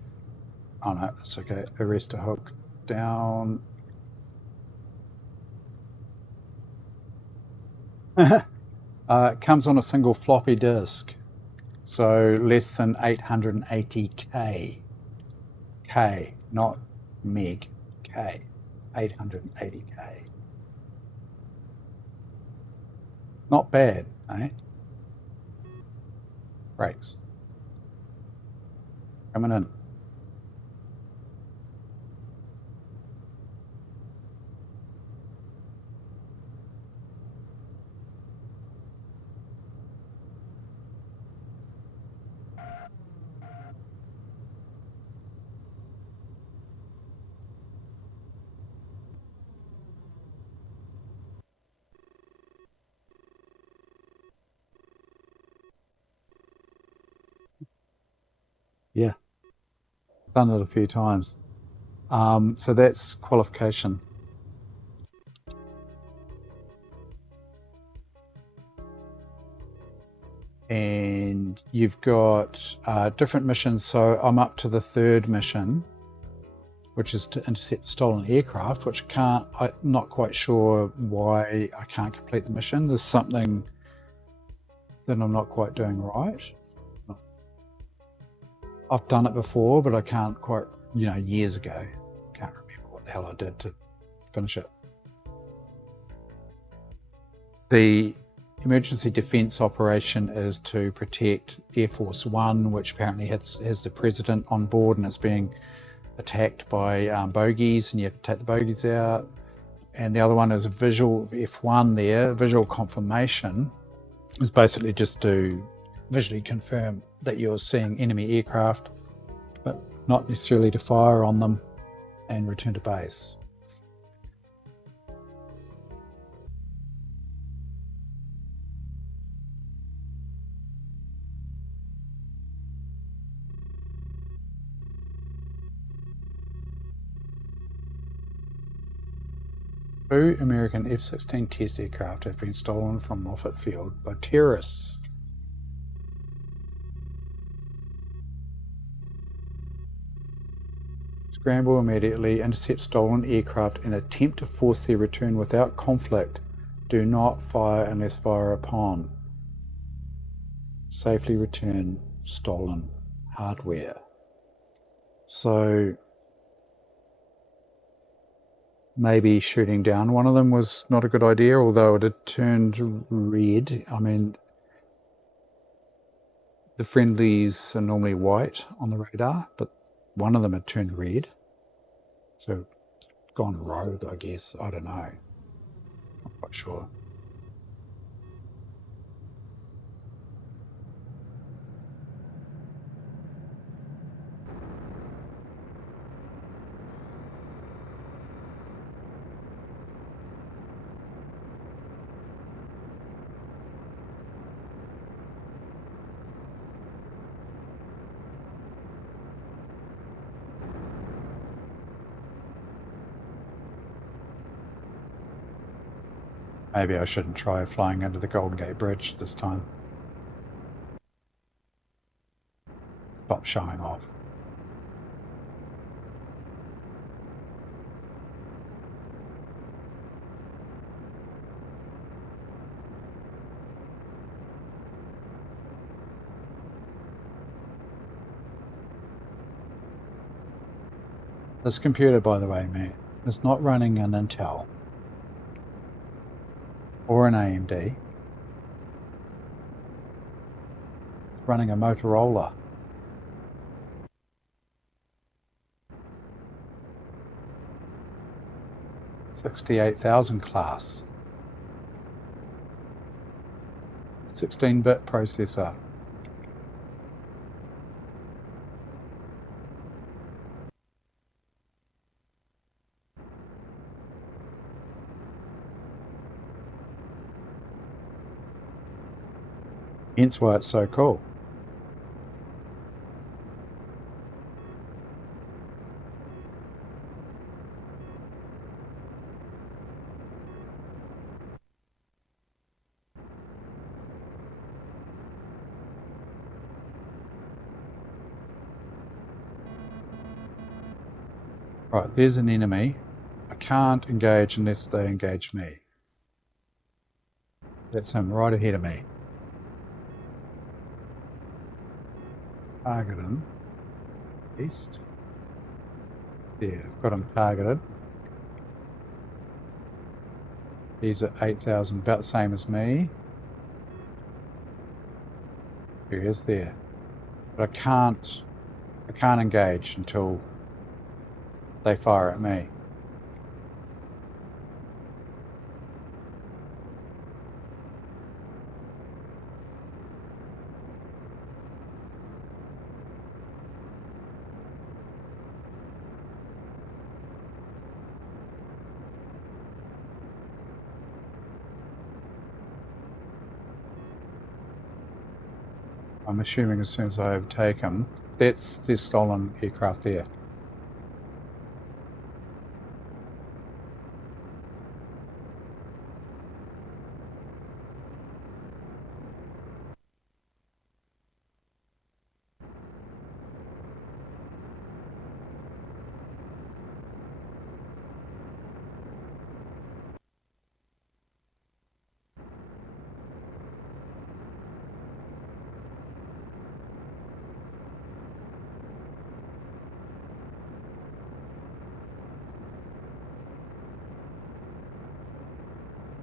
Oh no, it's okay. Arrest a hook down. It comes on a single floppy disk, so less than 880K. K, not meg. K. 880K. Not bad, eh? Brakes. Coming in. Yeah. Done it a few times. So that's qualification. And you've got different missions. So I'm up to the 3rd mission, which is to intercept stolen aircraft, which I'm not quite sure why I can't complete the mission. There's something that I'm not quite doing right. I've done it before, but I can't quite, you know, years ago. Can't remember what the hell I did to finish it. The emergency defense operation is to protect Air Force One, which apparently has the president on board and it's being attacked by bogies, and you have to take the bogies out. And the other one is visual F1 there. Visual confirmation is basically just to visually confirm that you're seeing enemy aircraft, but not necessarily to fire on them and return to base. Two American F-16 test aircraft have been stolen from Moffett Field by terrorists. Scramble immediately, intercept stolen aircraft and attempt to force their return without conflict. Do not fire unless fire upon. Safely return stolen hardware. So maybe shooting down one of them was not a good idea, although it had turned red. I mean, the friendlies are normally white on the radar, but one of them had turned red. So gone rogue, I guess. I don't know. Not quite sure. Maybe I shouldn't try flying under the Golden Gate Bridge this time. Stop showing off. This computer, by the way, mate, is not running an Intel or an AMD. It's running a Motorola. $68,000 class. 16-bit processor. Hence why it's so cool. Right, there's an enemy. I can't engage unless they engage me. That's him right ahead of me. Target him. East. There, I've got him targeted. He's at 8,000, about the same as me. There he is there. But I can't engage until they fire at me. I'm assuming as soon as I overtake him, that's the stolen aircraft there.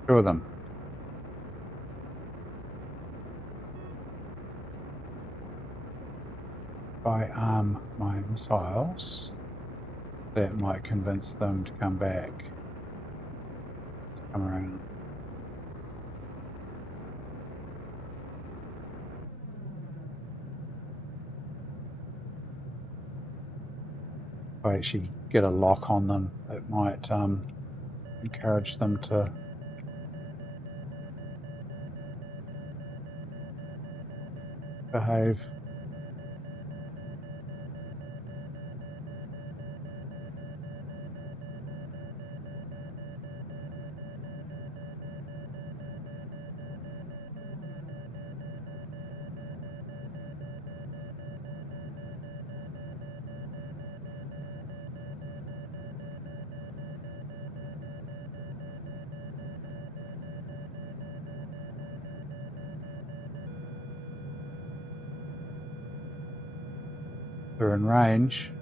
Two of them. If I arm my missiles, that might convince them to come back. Let's come around. If I actually get a lock on them, it might encourage them to behave. They're in range.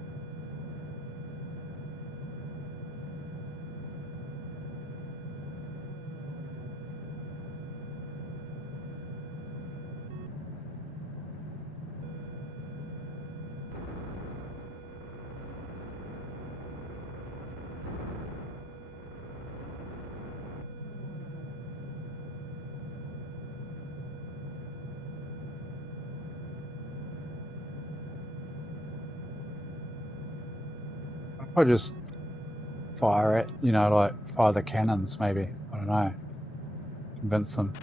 I'll just fire it, you know, like fire the cannons maybe. I don't know. Convince them.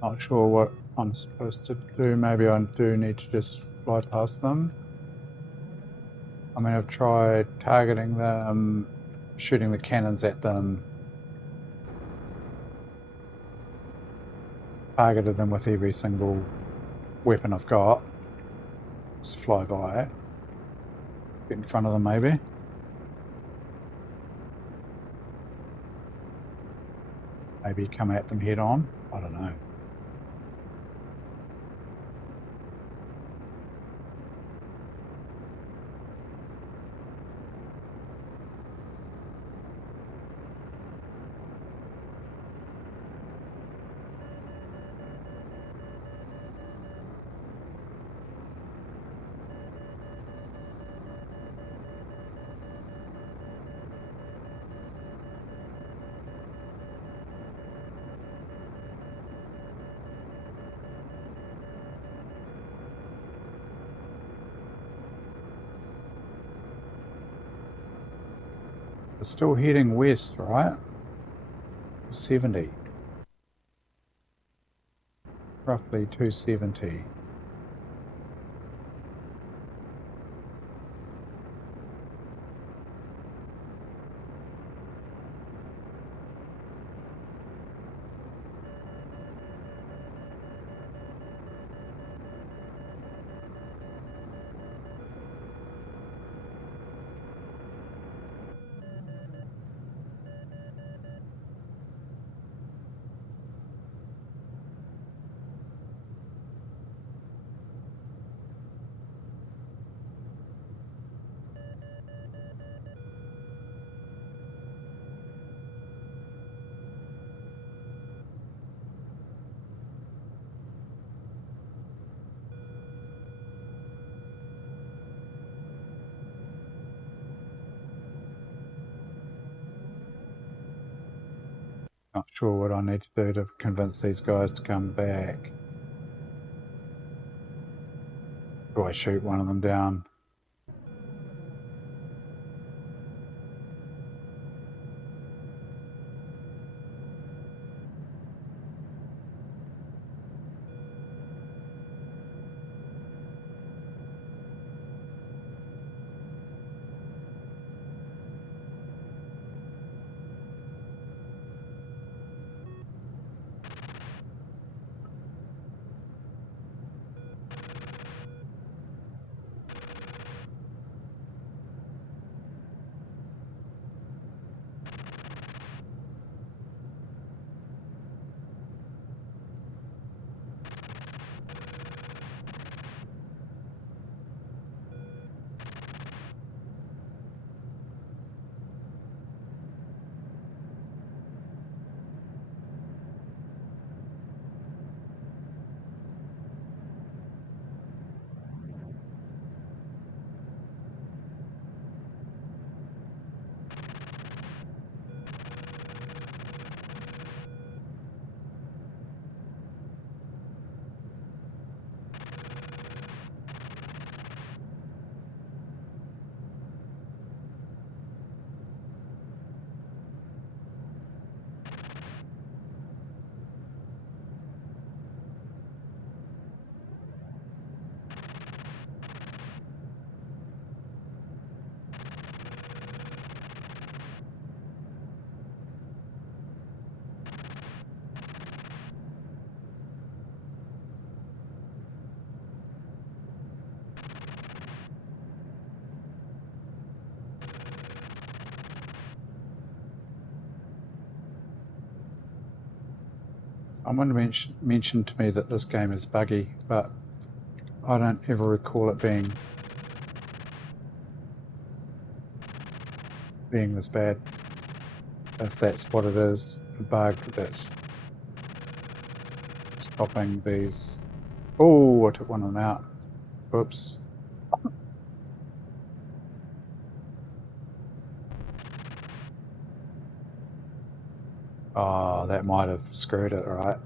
Not sure what I'm supposed to do. Maybe I do need to just fly past them. I mean, I've tried targeting them, shooting the cannons at them, targeted them with every single weapon I've got. Just fly by, get in front of them maybe. Maybe come at them head on. I don't know. We're still heading west, right? 70. Roughly 270. Not sure what I need to do to convince these guys to come back. Do I shoot one of them down? Someone mentioned to me that this game is buggy, but I don't ever recall it being this bad. If that's what it is, a bug that's stopping these. Oh, I took one of them out. Oops. Oh, that might have screwed it, right?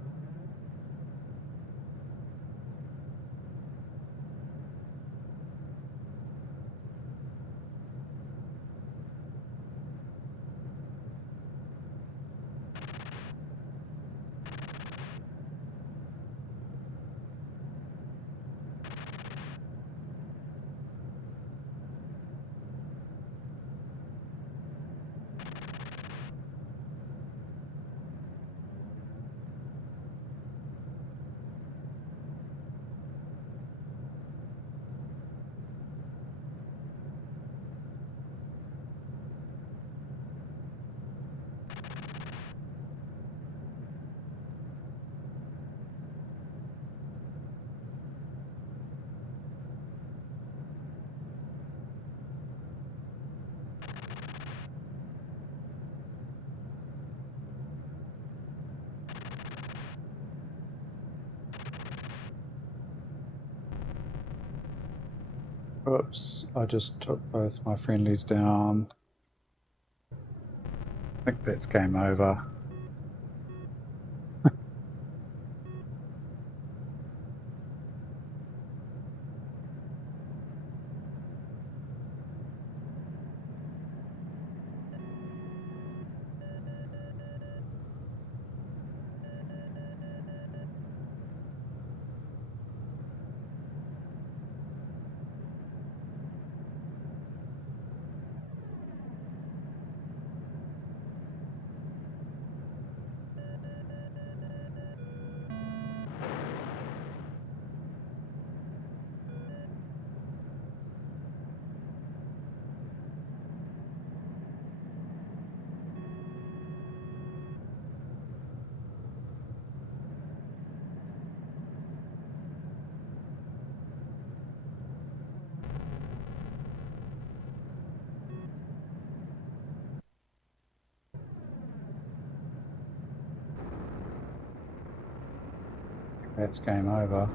Oops, I just took both my friendlies down. I think that's game over. That's game over.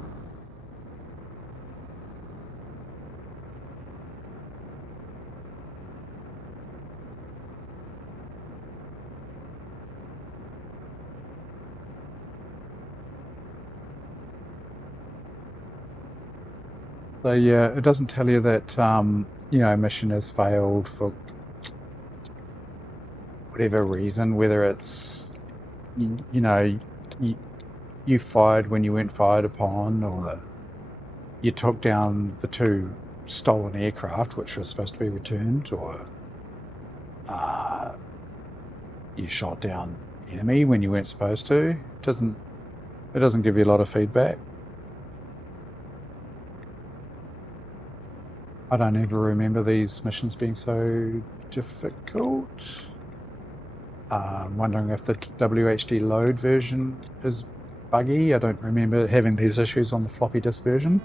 So yeah, it doesn't tell you that you know, mission has failed for whatever reason, whether it's you know, you fired when you weren't fired upon, or you took down the 2 stolen aircraft which were supposed to be returned, or you shot down enemy when you weren't supposed to. It doesn't give you a lot of feedback. I don't ever remember these missions being so difficult. I'm wondering if the WHD load version is buggy. I don't remember having these issues on the floppy disk version.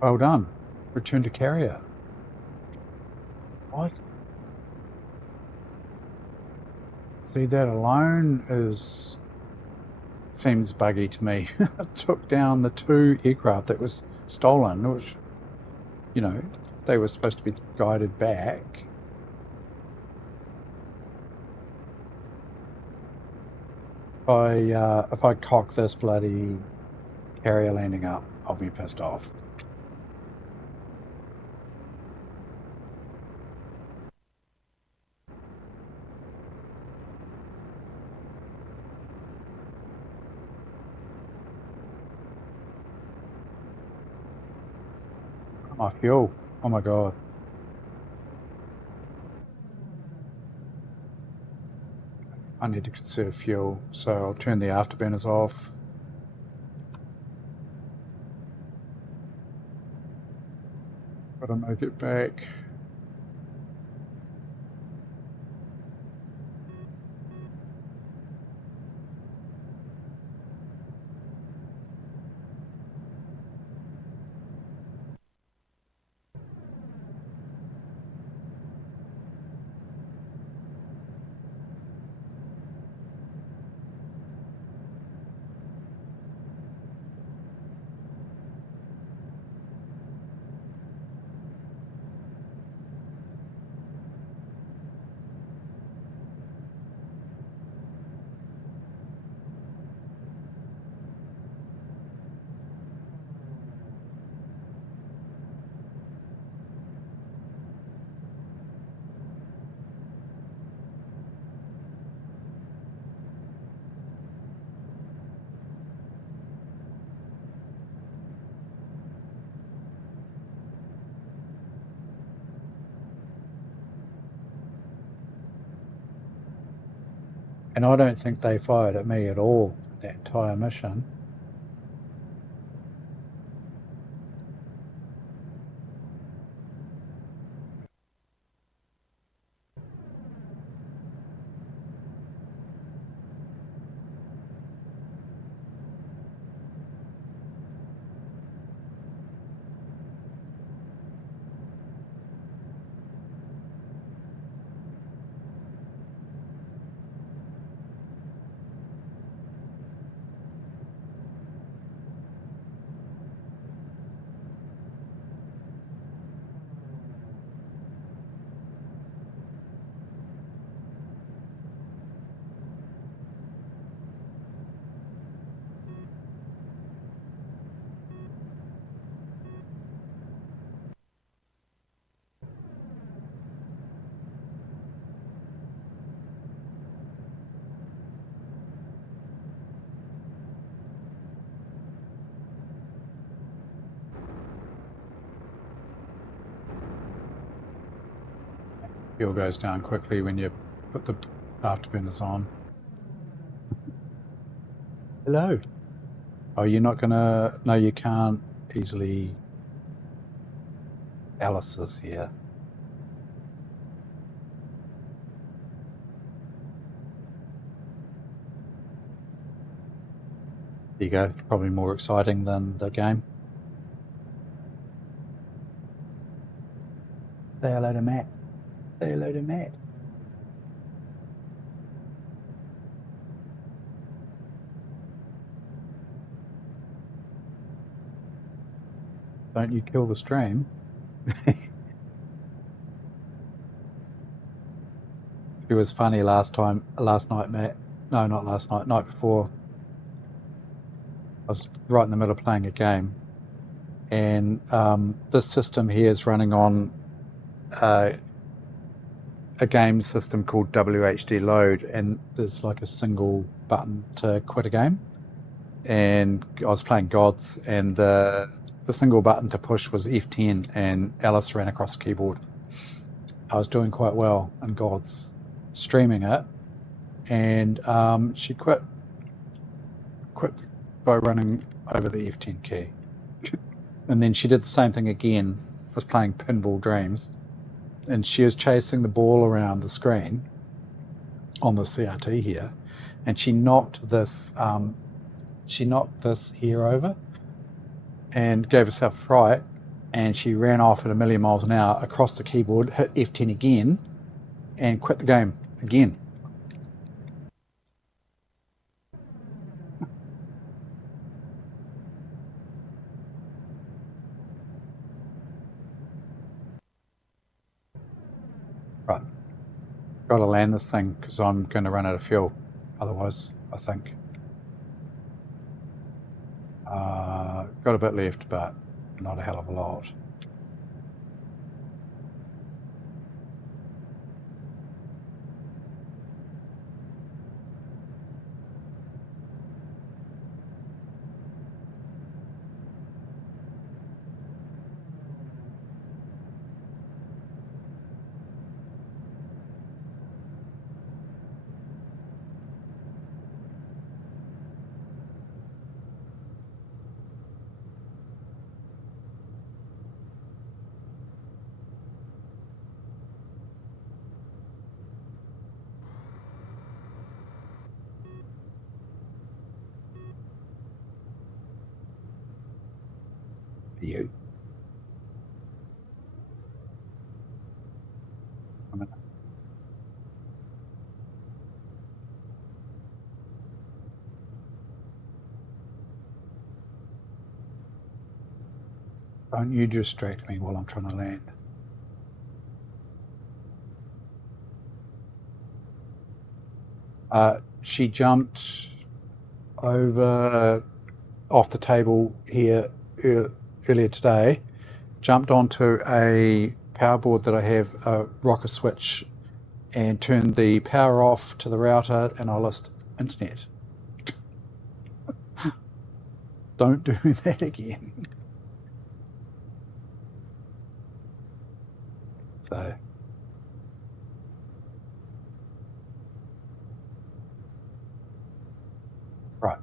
Well done. Return to carrier. What? See, that alone seems buggy to me. It took down the 2 aircraft that was stolen, which, you know, they were supposed to be guided back. If I cock this bloody carrier landing up, I'll be pissed off. My fuel. Oh my god. I need to conserve fuel, so I'll turn the afterburners off. Gotta make it back. And I don't think they fired at me at all, that entire mission. Fuel goes down quickly when you put the afterburners on. Hello. Oh, you're not gonna... No, you can't easily... Alice is here. There you go. Probably more exciting than the game. Say hello to Matt. Say hello to Matt. Don't you kill the stream. It was funny last night, Matt. No, not last night, night before. I was right in the middle of playing a game, and this system here is running on a game system called WHD load, and there's like a single button to quit a game. And I was playing Gods, and the single button to push was F10, and Alice ran across the keyboard. I was doing quite well in Gods, streaming it, and she quit by running over the F10 key. And then she did the same thing again. I was playing Pinball Dreams, and she was chasing the ball around the screen on the CRT here, and she knocked this here over and gave herself a fright, and she ran off at 1,000,000 miles an hour across the keyboard, hit F10 again, and quit the game again. Right. Got to land this thing because I'm going to run out of fuel. Otherwise, I think. Got a bit left, but not a hell of a lot. You. Don't you distract me while I'm trying to land. She jumped over off the table here earlier today, jumped onto a power board that I have, a rocker switch, and turned the power off to the router, and I lost internet. Don't do that again. So, right,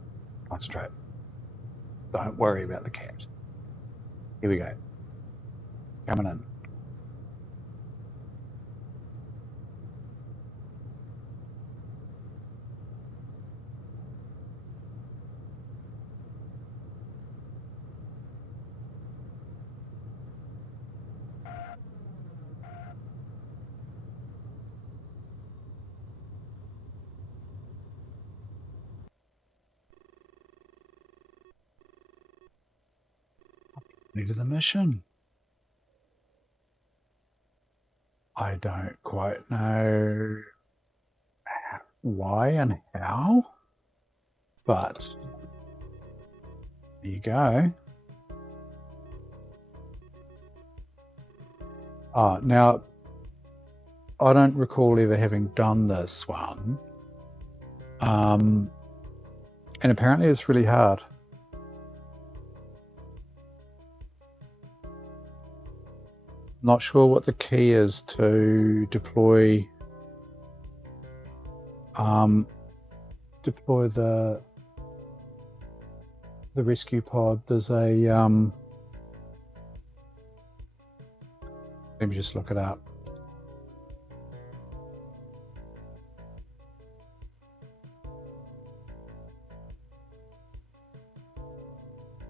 concentrate. Don't worry about the cat. Here we go. Coming in. Needed a mission. I don't quite know why and how, but there you go. Now, I don't recall ever having done this one. And apparently it's really hard. Not sure what the key is to deploy the rescue pod. There's a let me just look it up.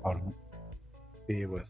Hold on. Bear with.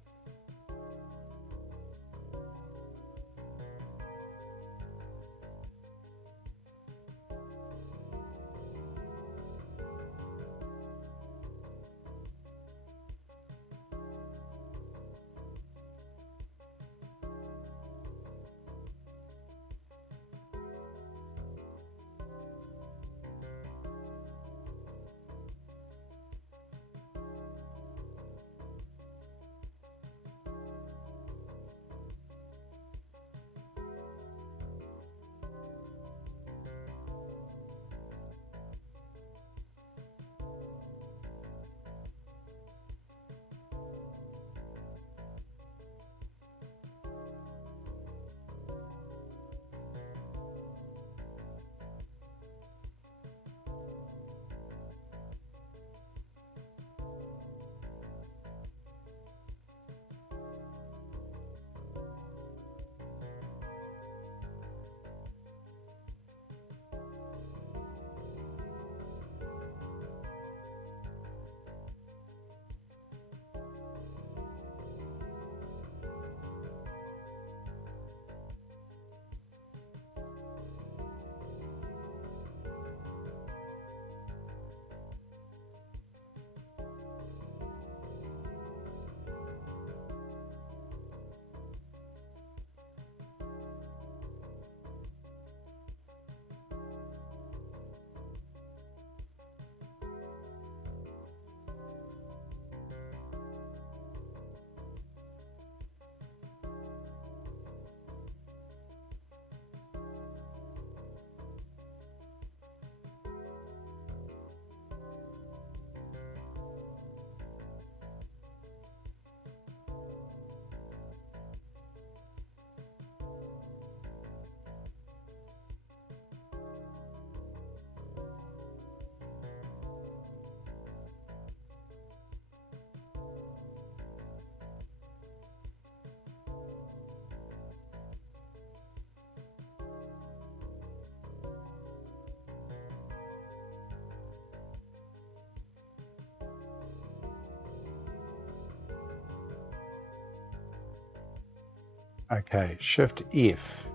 Okay, Shift F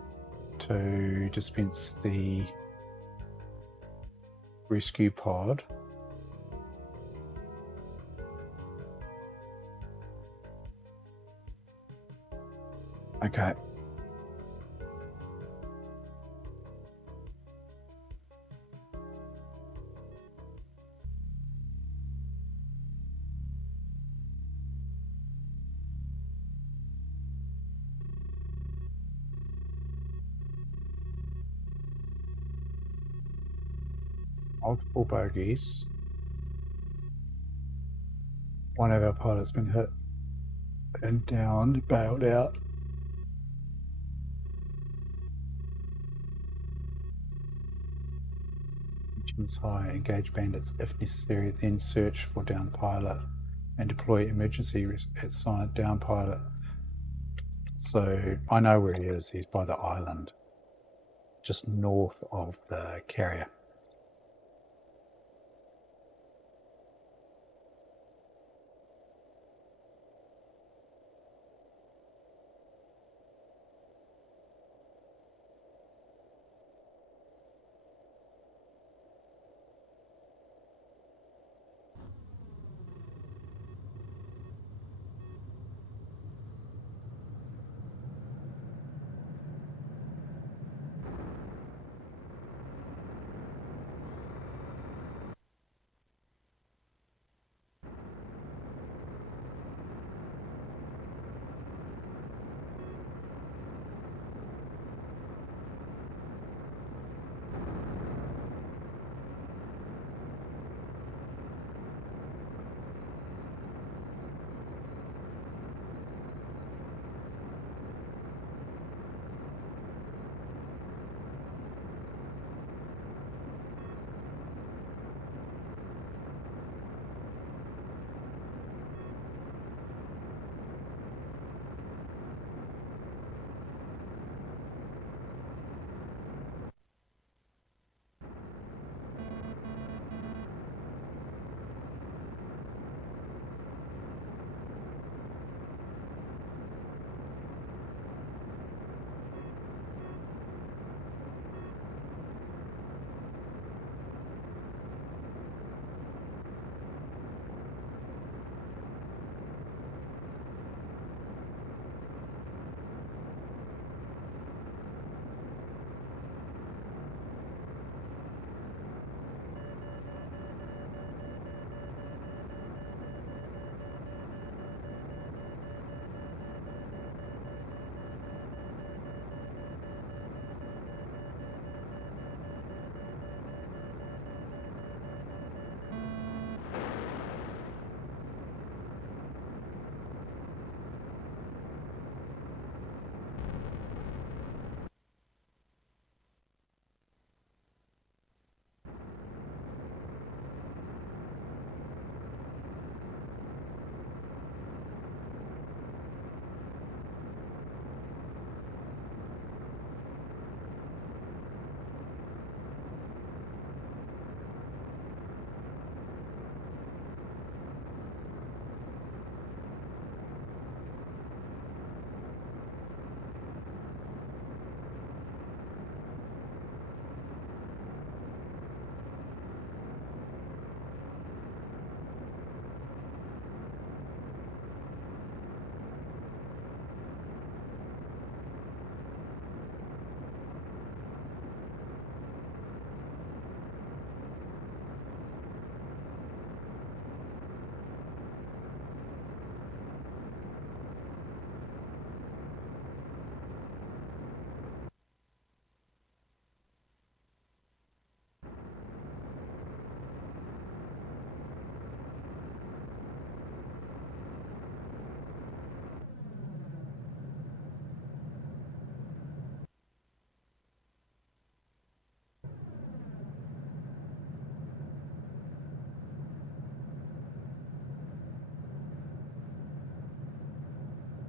to dispense the rescue pod. Okay. Multiple bogeys. One of our pilots been hit and downed, bailed out. Tensions high, engage bandits if necessary, then search for downed pilot and deploy emergency at side down pilot. So I know where he is. He's by the island, just north of the carrier.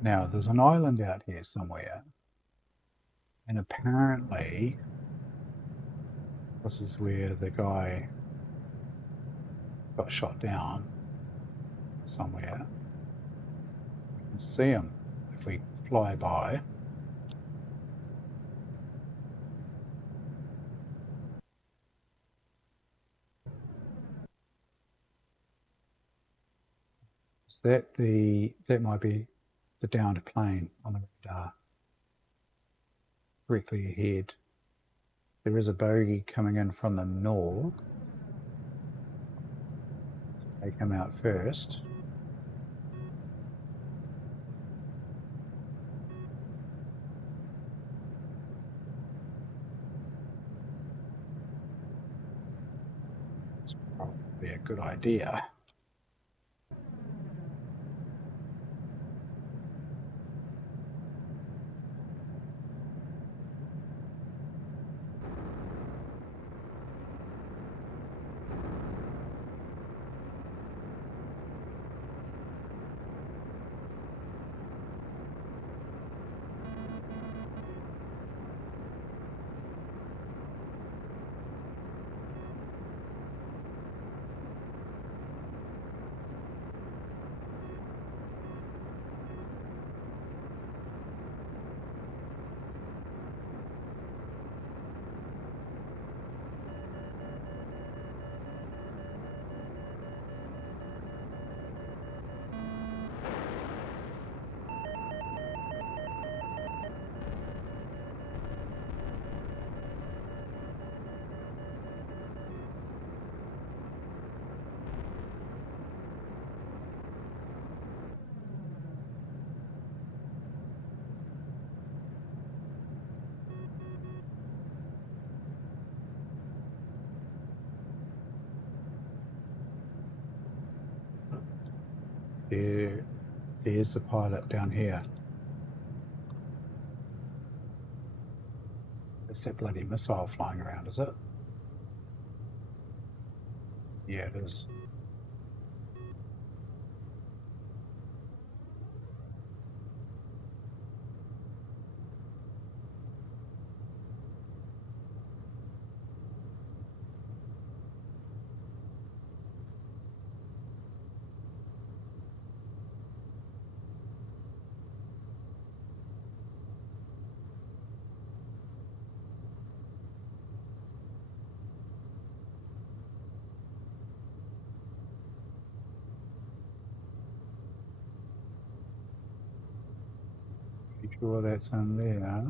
Now, there's an island out here somewhere, and apparently this is where the guy got shot down somewhere. We can see him if we fly by. Is that that might be the downed plane on the radar directly ahead. There is a bogey coming in from the north. They come out first. It's probably a good idea. There's the pilot down here. It's that bloody missile flying around, is it? Yeah, it is. Pretty sure that's in there.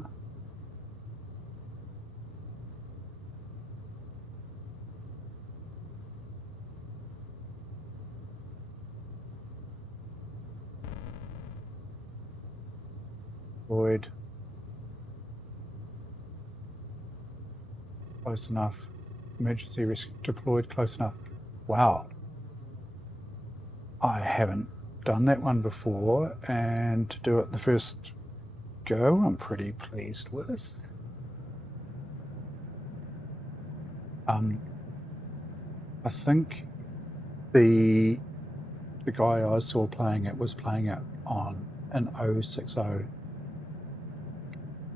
Deployed. Close enough. Emergency rescue deployed close enough. Wow. I haven't done that one before, and to do it the first go, I'm pretty pleased with. I think the guy I saw playing it was playing it on an 060,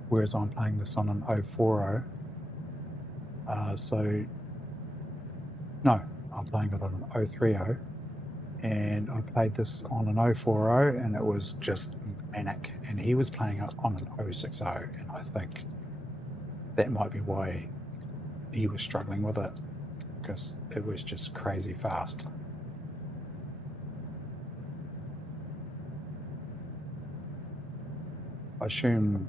whereas I'm playing this on an 040. So, no, I'm playing it on an 030, and I played this on an 040, and it was just manic, and he was playing it on an 060, and I think that might be why he was struggling with it, because it was just crazy fast. I assume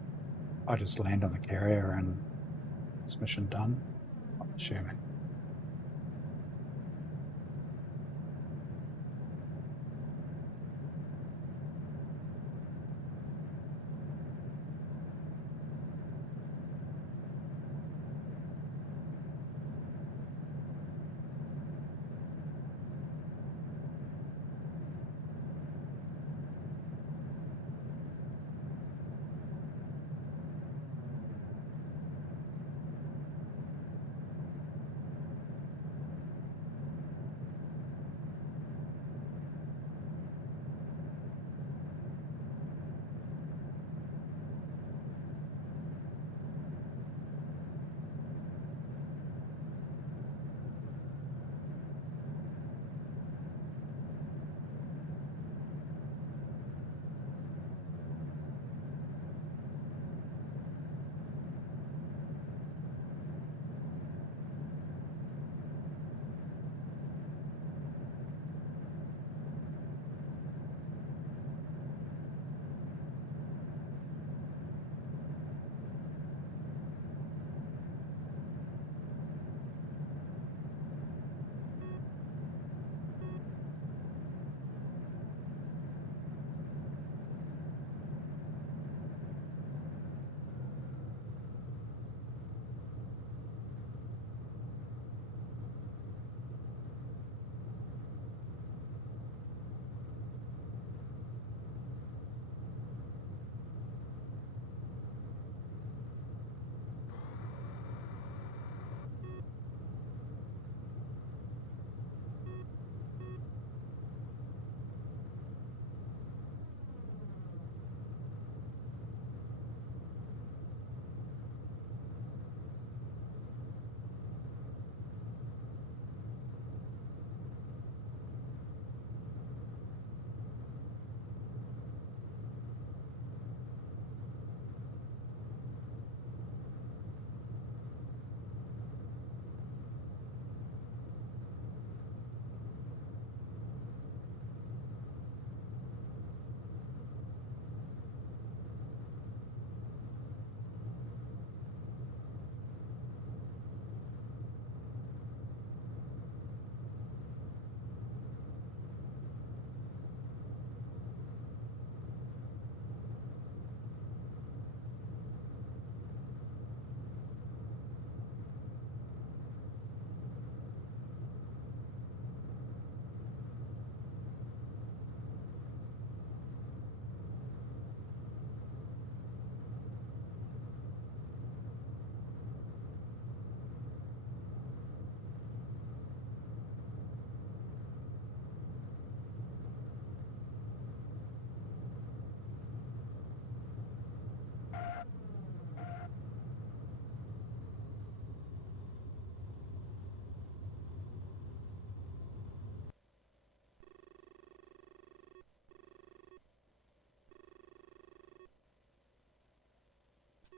I just land on the carrier and it's mission done. I'm assuming.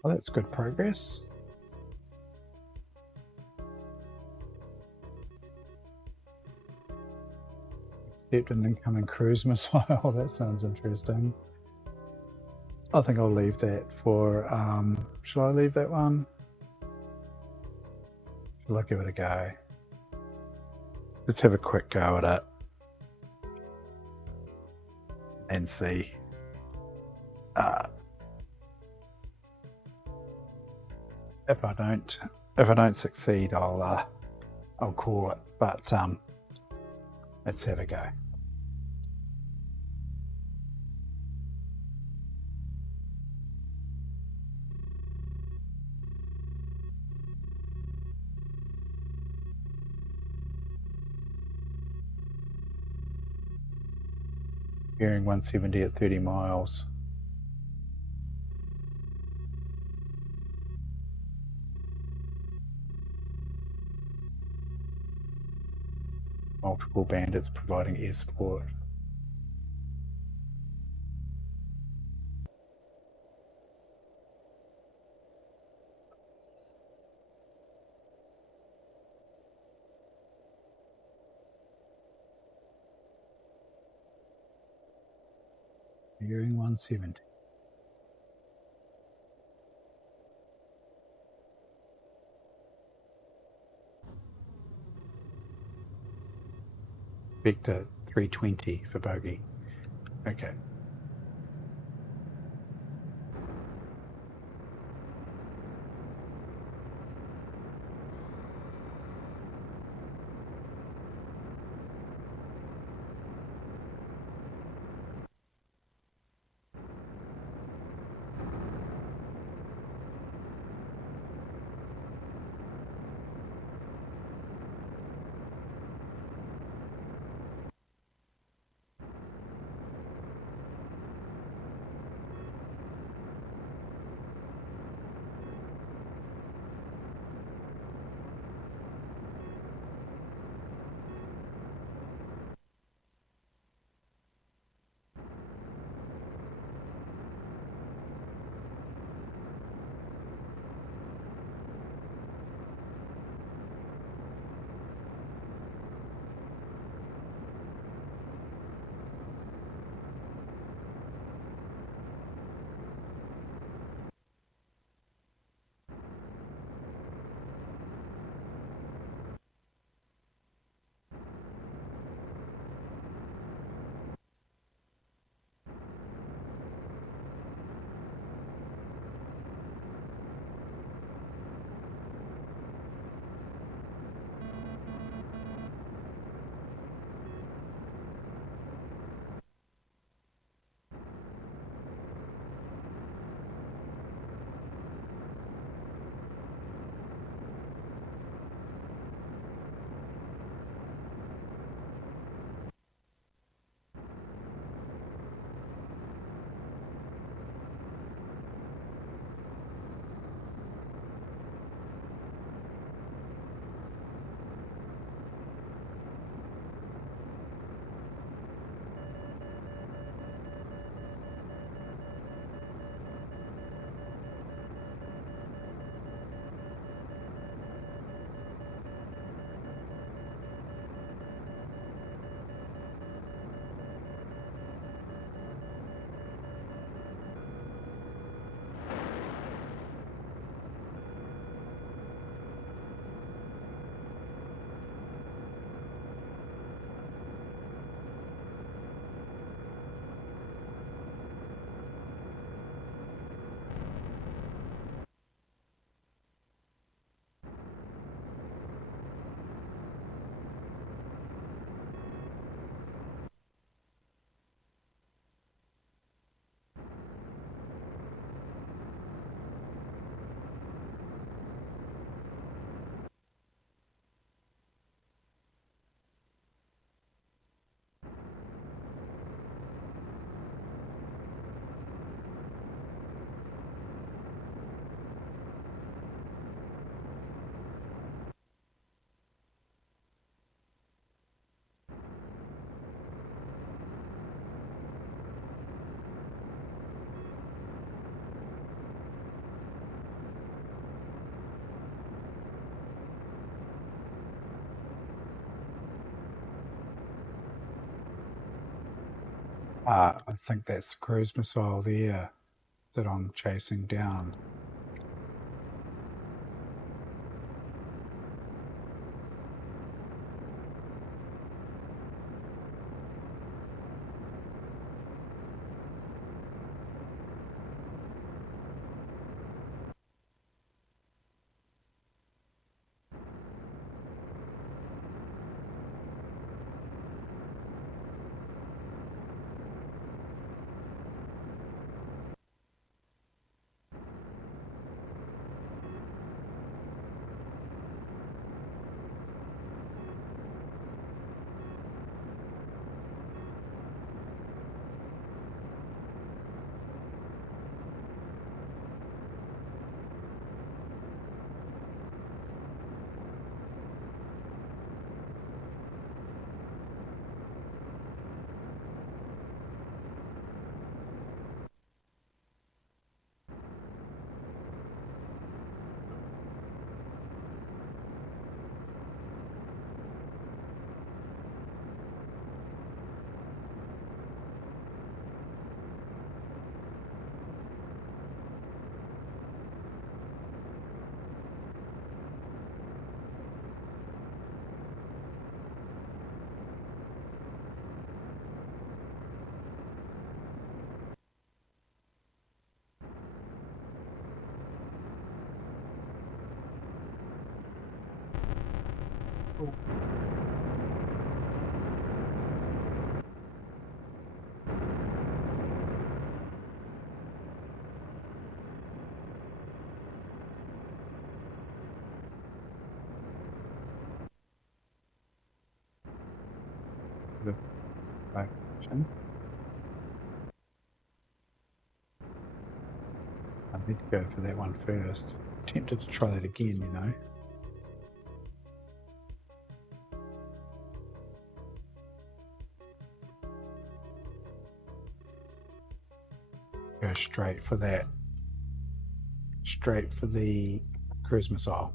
Well, that's good progress. Accept an incoming cruise missile. That sounds interesting. I think I'll leave that for, shall I leave that one? Shall I give it a go? Let's have a quick go at it and see. If I don't succeed, I'll call it. But let's have a go. Bearing 170 at 30 miles. Multiple bandits providing air support. Bearing 170. Vector 320 for bogey. Okay. I think that's the cruise missile there that I'm chasing down. The location. I need to go for that one first. Tempted to try that again, you know. Go straight for that. Straight for the cruise missile.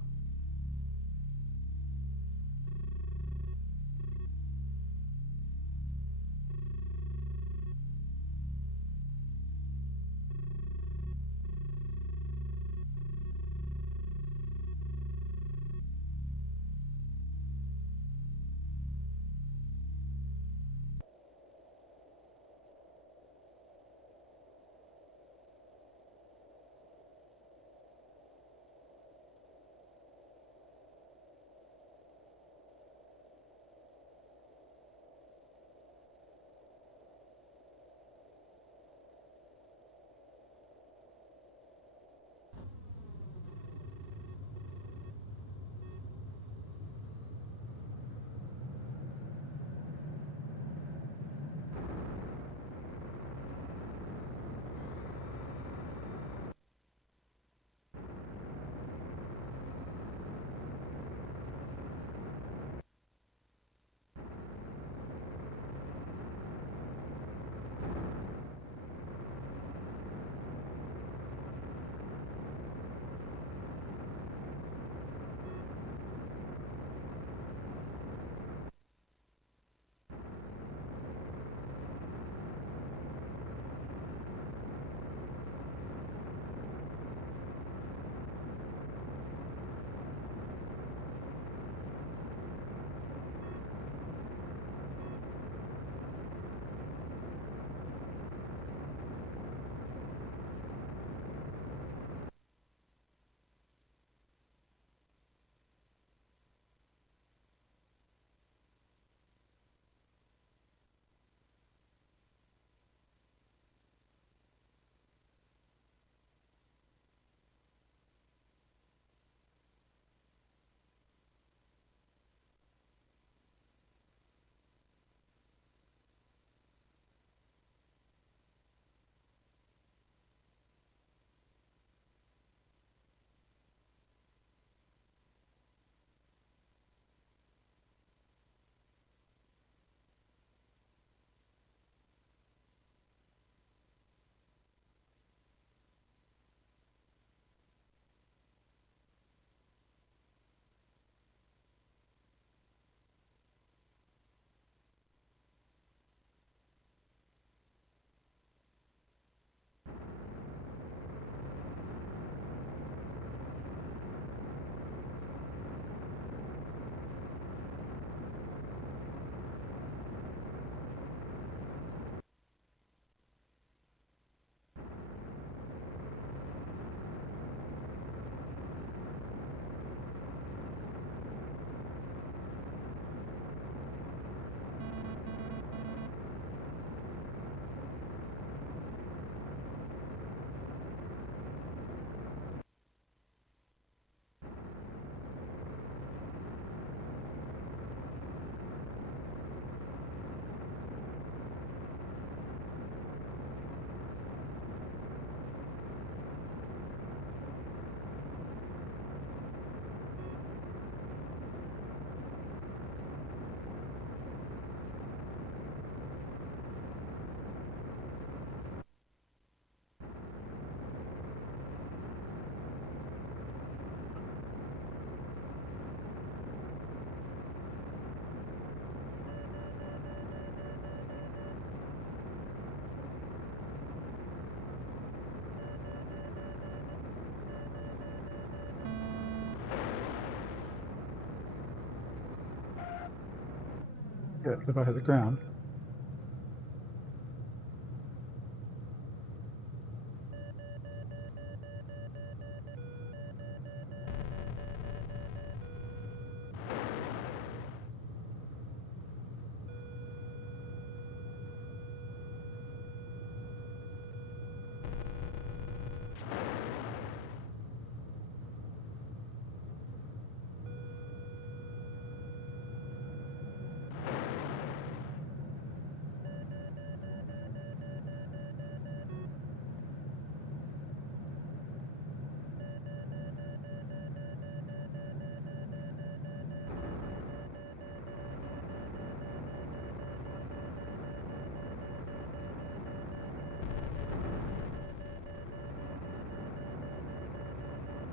if I hit the ground.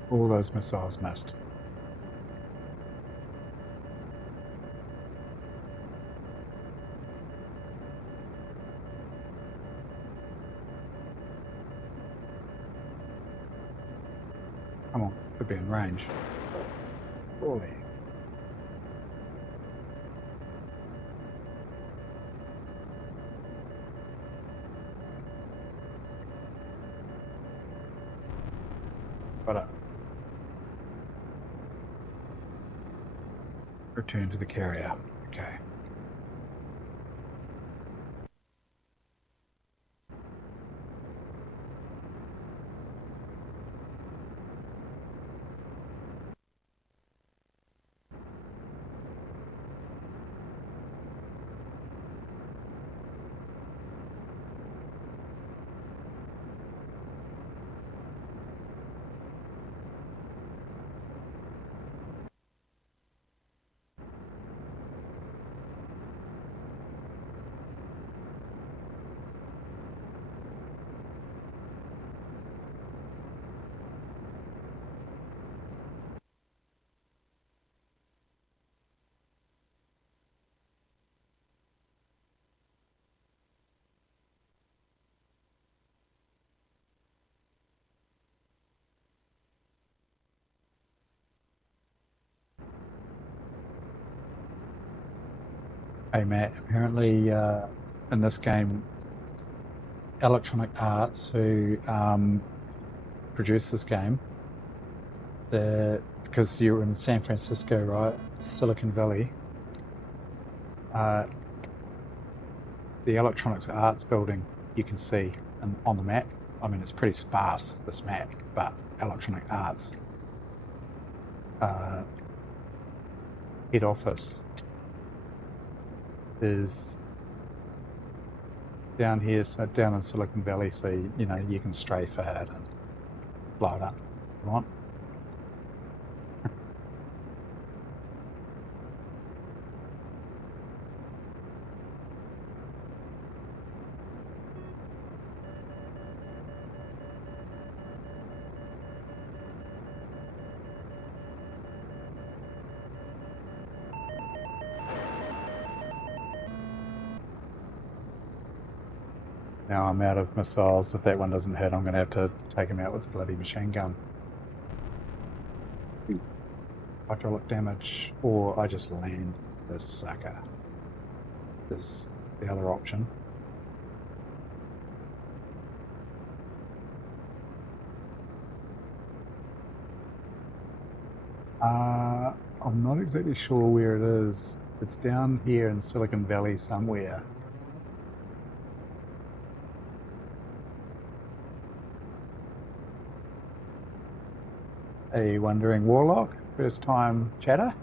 All those missiles missed. Come on, could be in range. Surely. Got it. Return to the carrier. Okay. Hey Matt, apparently in this game, Electronic Arts, who produced this game, because you're in San Francisco, right? Silicon Valley. The Electronic Arts building you can see on the map. I mean, it's pretty sparse, this map, but Electronic Arts head office is down here, so down in Silicon Valley, so you know you can strafe it and blow it up if you want. Now I'm out of missiles. If that one doesn't hit, I'm going to have to take him out with a bloody machine gun. Hydraulic damage, or I just land this sucker. Is the other option. I'm not exactly sure where it is. It's down here in Silicon Valley somewhere. A Wandering Warlock, first time chatter.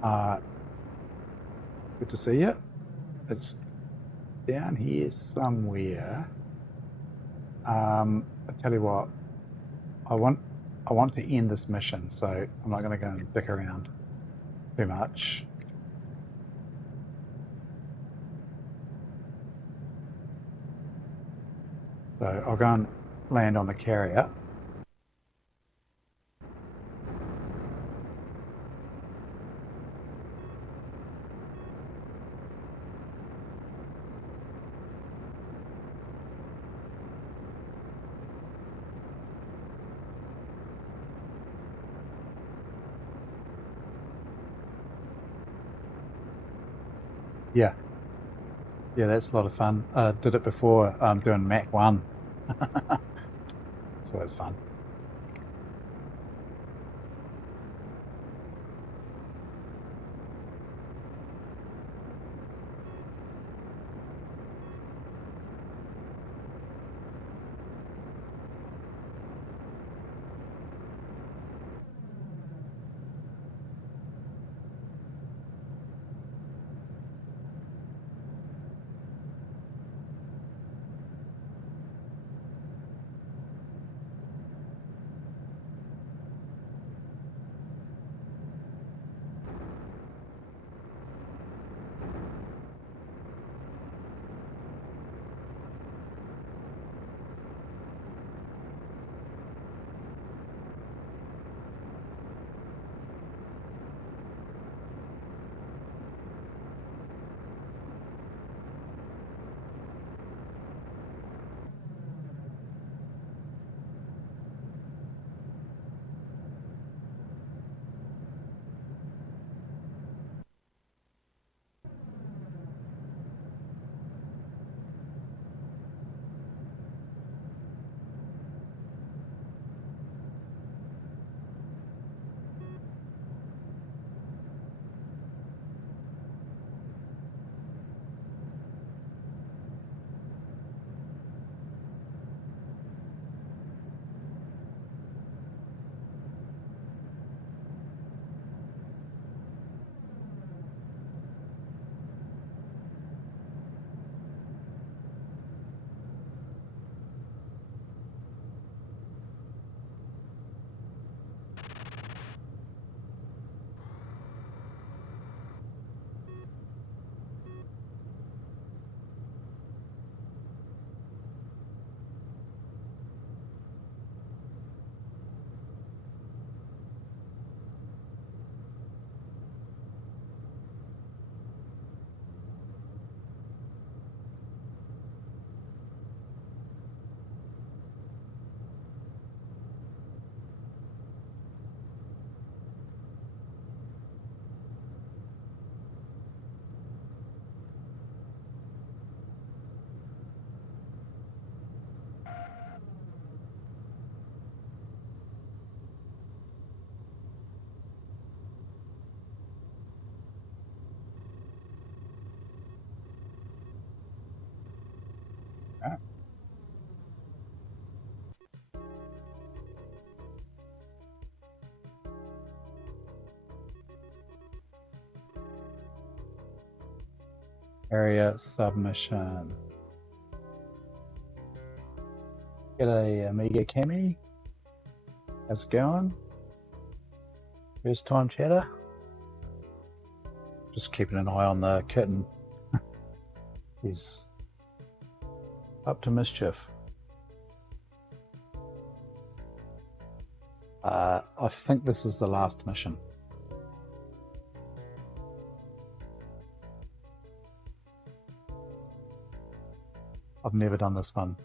Good to see you. It's down here somewhere. I tell you what, I want to end this mission, so I'm not going to go and dick around too much. So I'll go and land on the carrier. Yeah. Yeah, that's a lot of fun. Did it before doing Mach 1. It's always fun. Yeah. Area submission. Get a Amiga Cami. How's it going? First time chatter. Just keeping an eye on the kitten. He's up to mischief. I think this is the last mission. I've never done this one.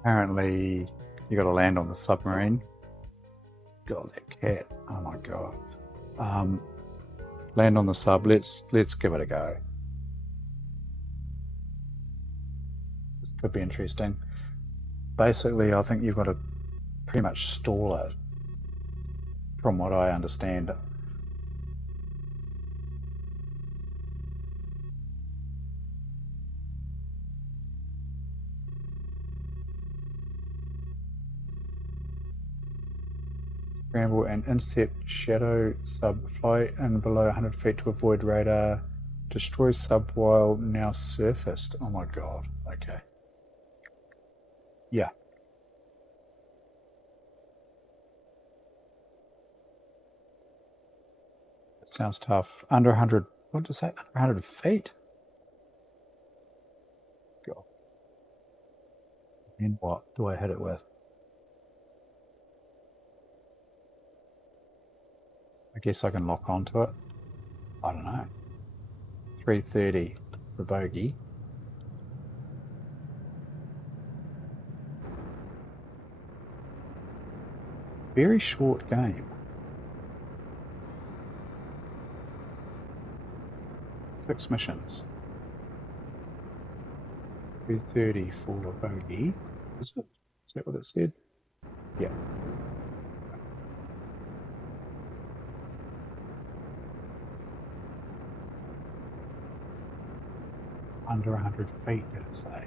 Apparently, you got to land on the submarine. God, that cat! Oh my god. Land on the sub. Let's give it a go. This could be interesting. Basically, I think you've got to pretty much stall it, from what I understand. Scramble and intercept shadow sub. Fly in below 100 feet to avoid radar. Destroy sub while now surfaced. Oh my god. Okay. Yeah. It sounds tough. Under 100. What does that? Under 100 feet? God. And what do I hit it with? I guess I can lock onto it. I don't know. 330 for bogey. Very short game. 6 missions. 230 for bogey. Is it? Is that what it said? Yeah. Under 100 feet, did it say?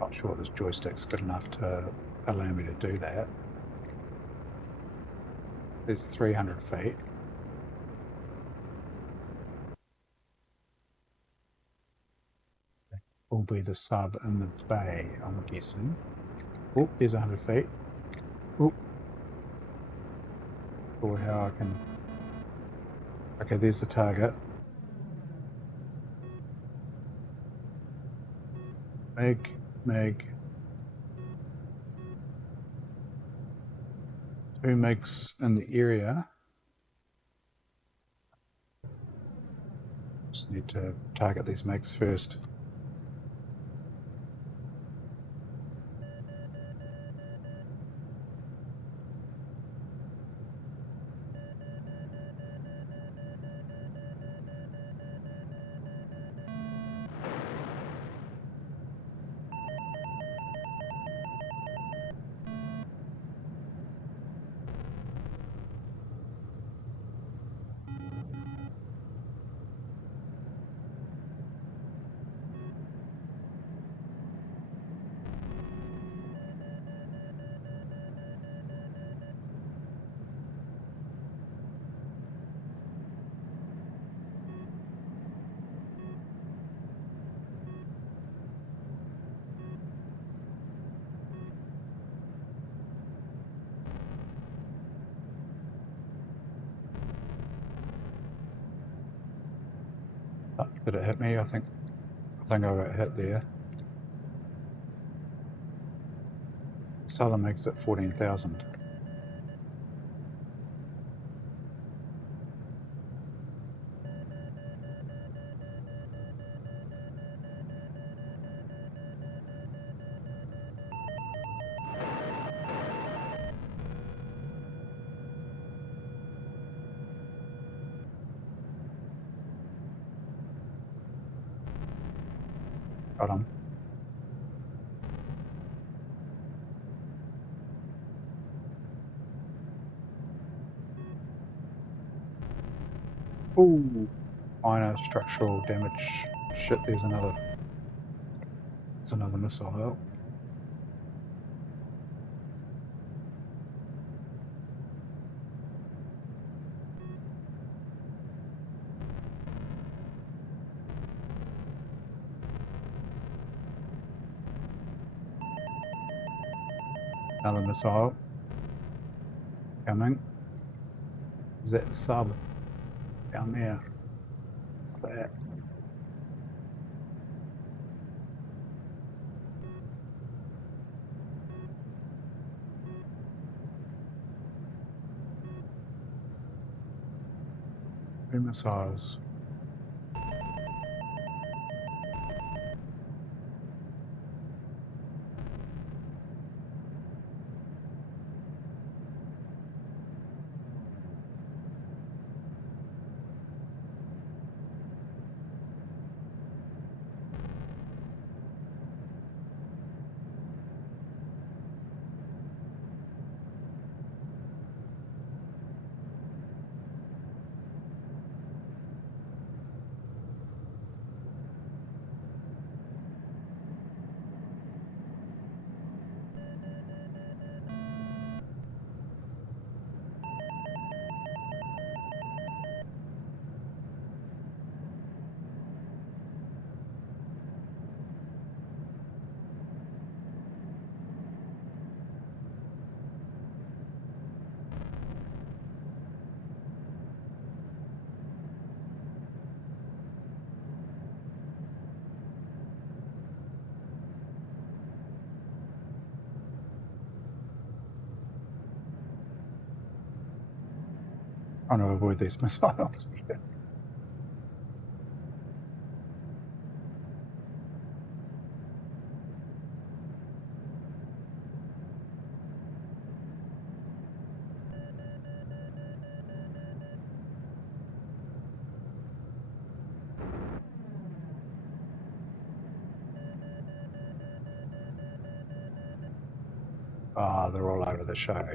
Not sure this joystick's good enough to allow me to do that. There's 300 feet. Will be the sub in the bay, I'm guessing. Oh, there's 100 feet. Oh. Or how I can... Okay, there's the target. Meg. 2 megs in the area. Just need to target these megs first. Did it hit me? I think I got hit there. Seller makes it 14,000. Got him. Ooh, minor structural damage. Shit, there's another missile. Another missile coming. Is that the sub down there? What's that? Two missiles. Trying to avoid these missiles. Ah, they're all over the show.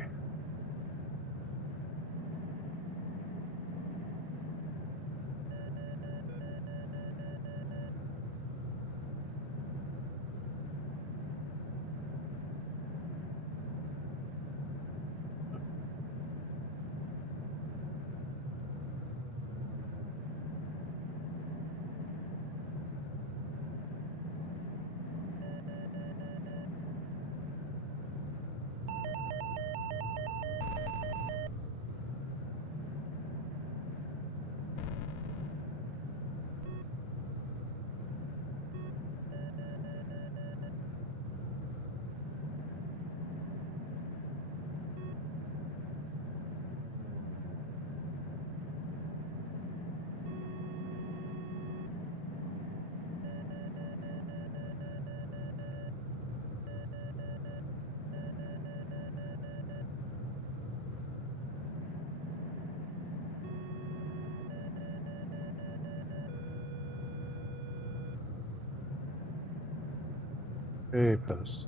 Papers.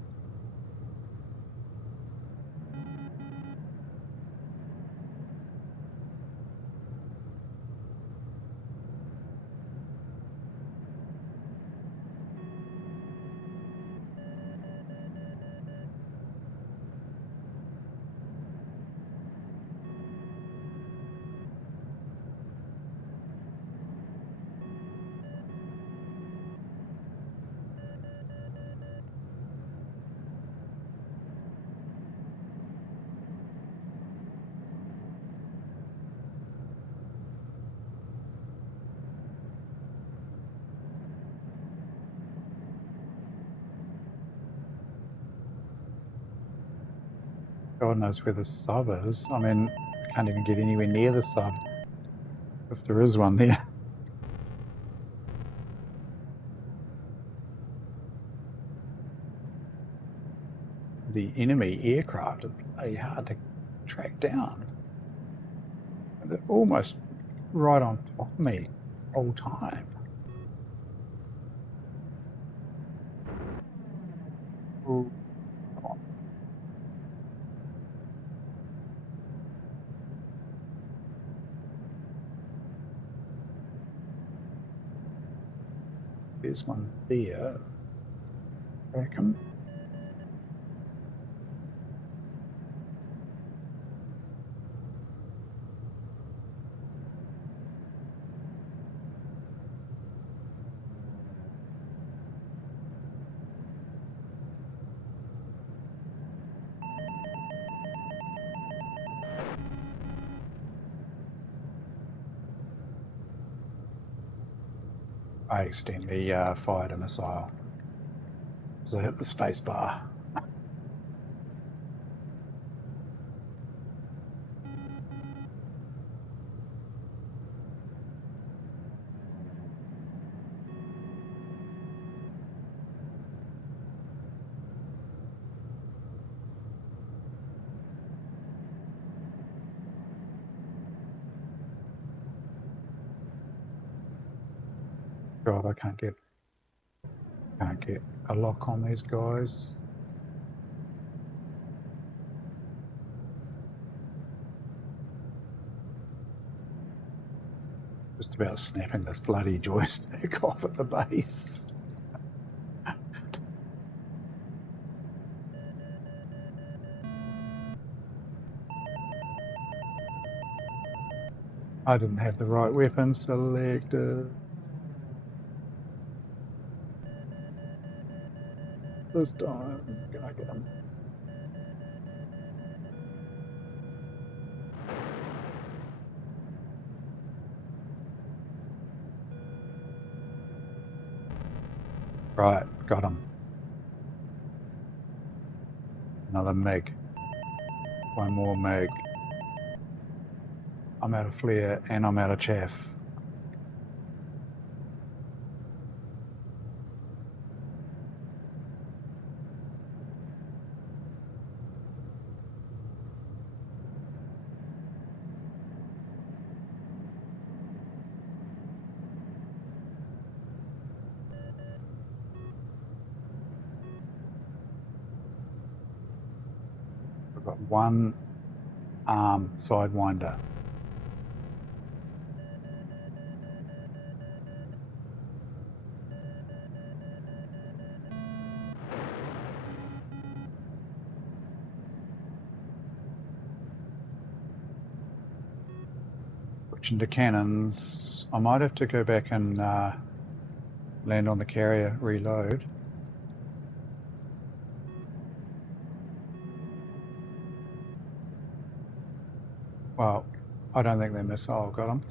God knows where the sub is. I mean, I can't even get anywhere near the sub, if there is one there. The enemy aircraft are bloody hard to track down. And they're almost right on top of me the whole time. Ooh, come on. There's one there. Track him. I accidentally fired a missile as I hit the space bar. God, I can't get a lock on these guys. Just about snapping this bloody joystick off at the base. I didn't have the right weapon selected. This time, can I get him? Right, got him. Another MiG. One more MiG. I'm out of flare and I'm out of chaff. I've got one arm sidewinder. Switching to cannons. I might have to go back and land on the carrier, reload. Well, I don't think they're missile. Got them.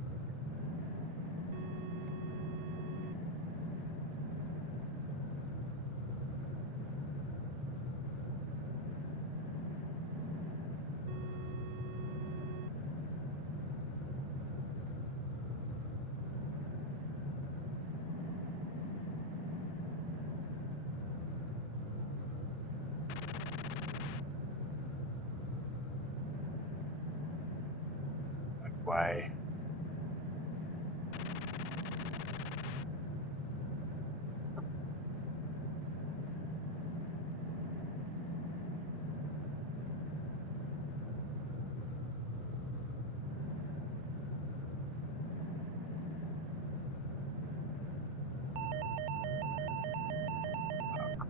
No way.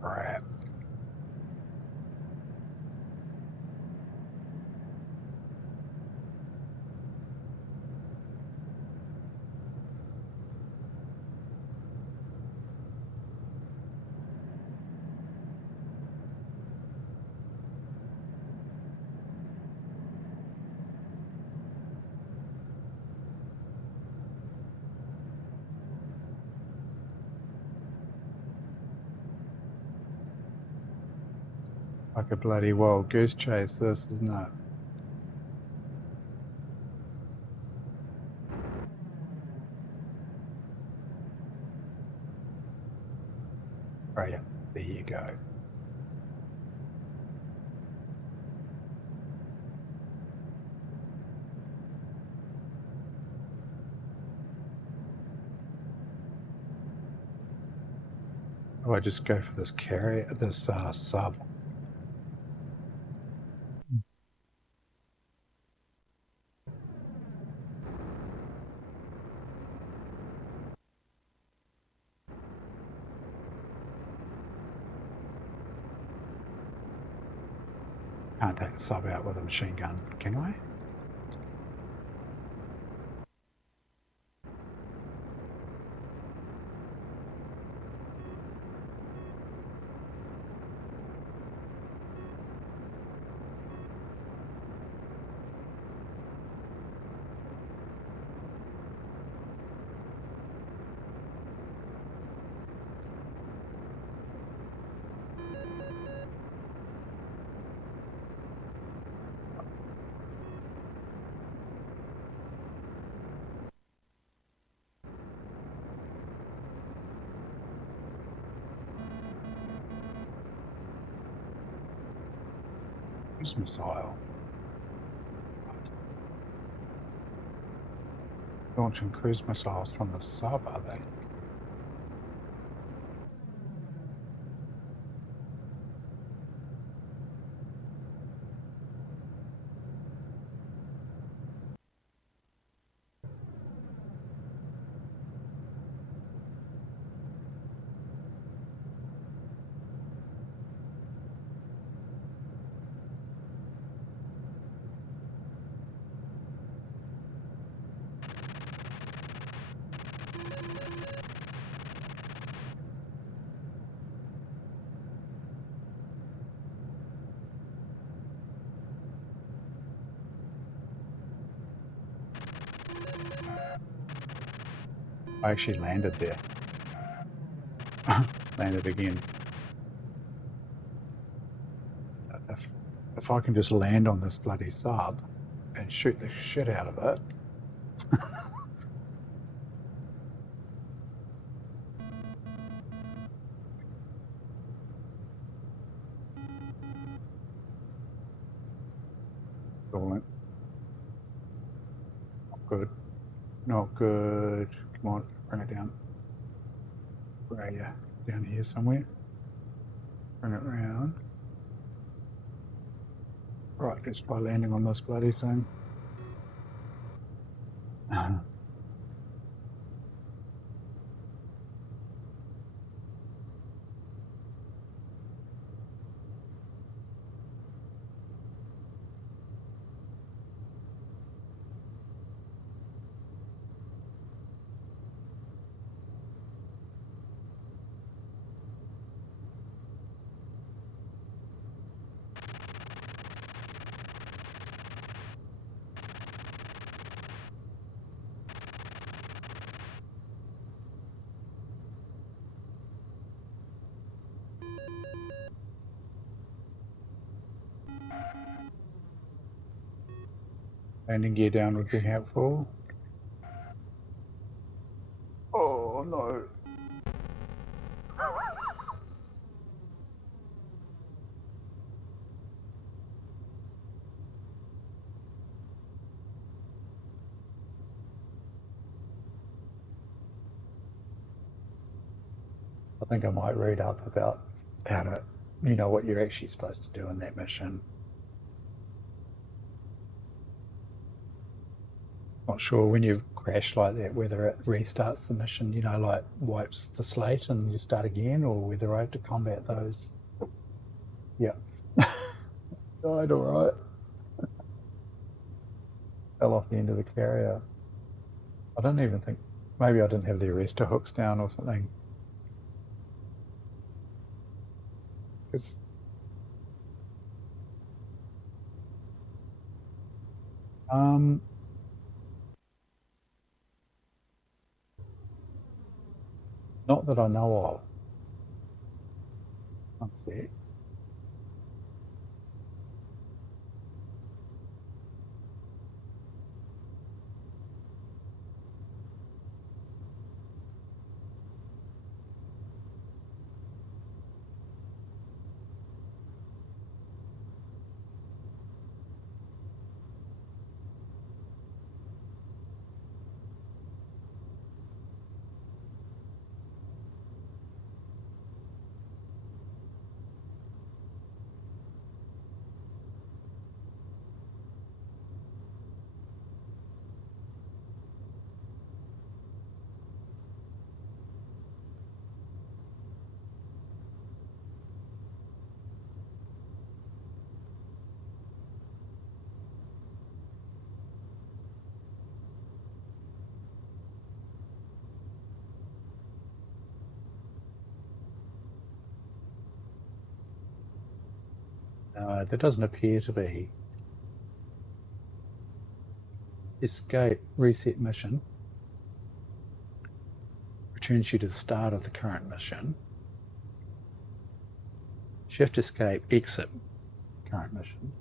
Crap. Like a bloody wild goose chase, this, isn't it? Oh yeah, there you go. Oh, I just go for this carrier, this sub. Can't take the sub out with a machine gun, can I? Cruise missile. Launching cruise missiles from the sub, are they? I actually landed there. Landed again. If I can just land on this bloody sub and shoot the shit out of it, falling. Not good. Not good. Come on, bring it down. Where are you? Down here somewhere. Bring it round. Right, let's try landing on this bloody thing. Landing gear down would be helpful. Oh no. I think I might read up about how to, what you're actually supposed to do in that mission. Not sure when you crash like that whether it restarts the mission, like wipes the slate and you start again, or whether I have to combat those. Yeah. Died alright. Fell off the end of the carrier. I don't even think, maybe I didn't have the arrestor hooks down or something. It's, not that I know of. One sec. No, there doesn't appear to be. Escape, reset mission. Returns you to the start of the current mission. Shift escape, exit current mission.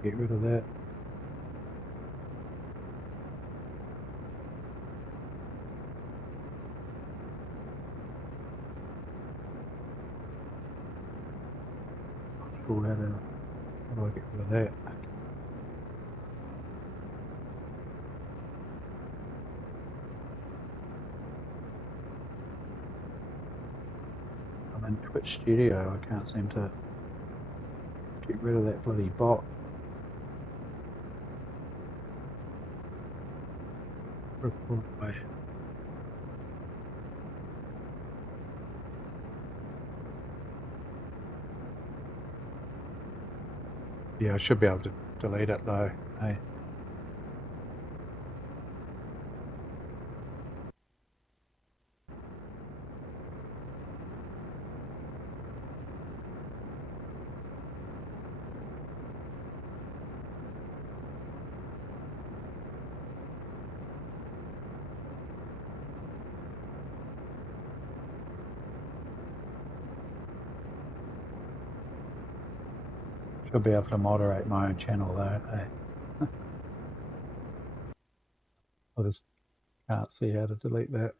Get rid of that. Not sure how do I get rid of that? I'm in Twitch Studio. I can't seem to get rid of that bloody bot. Report away. Yeah, I should be able to delete it though. Hey. Should be able to moderate my own channel though. Hey. I just can't see how to delete that.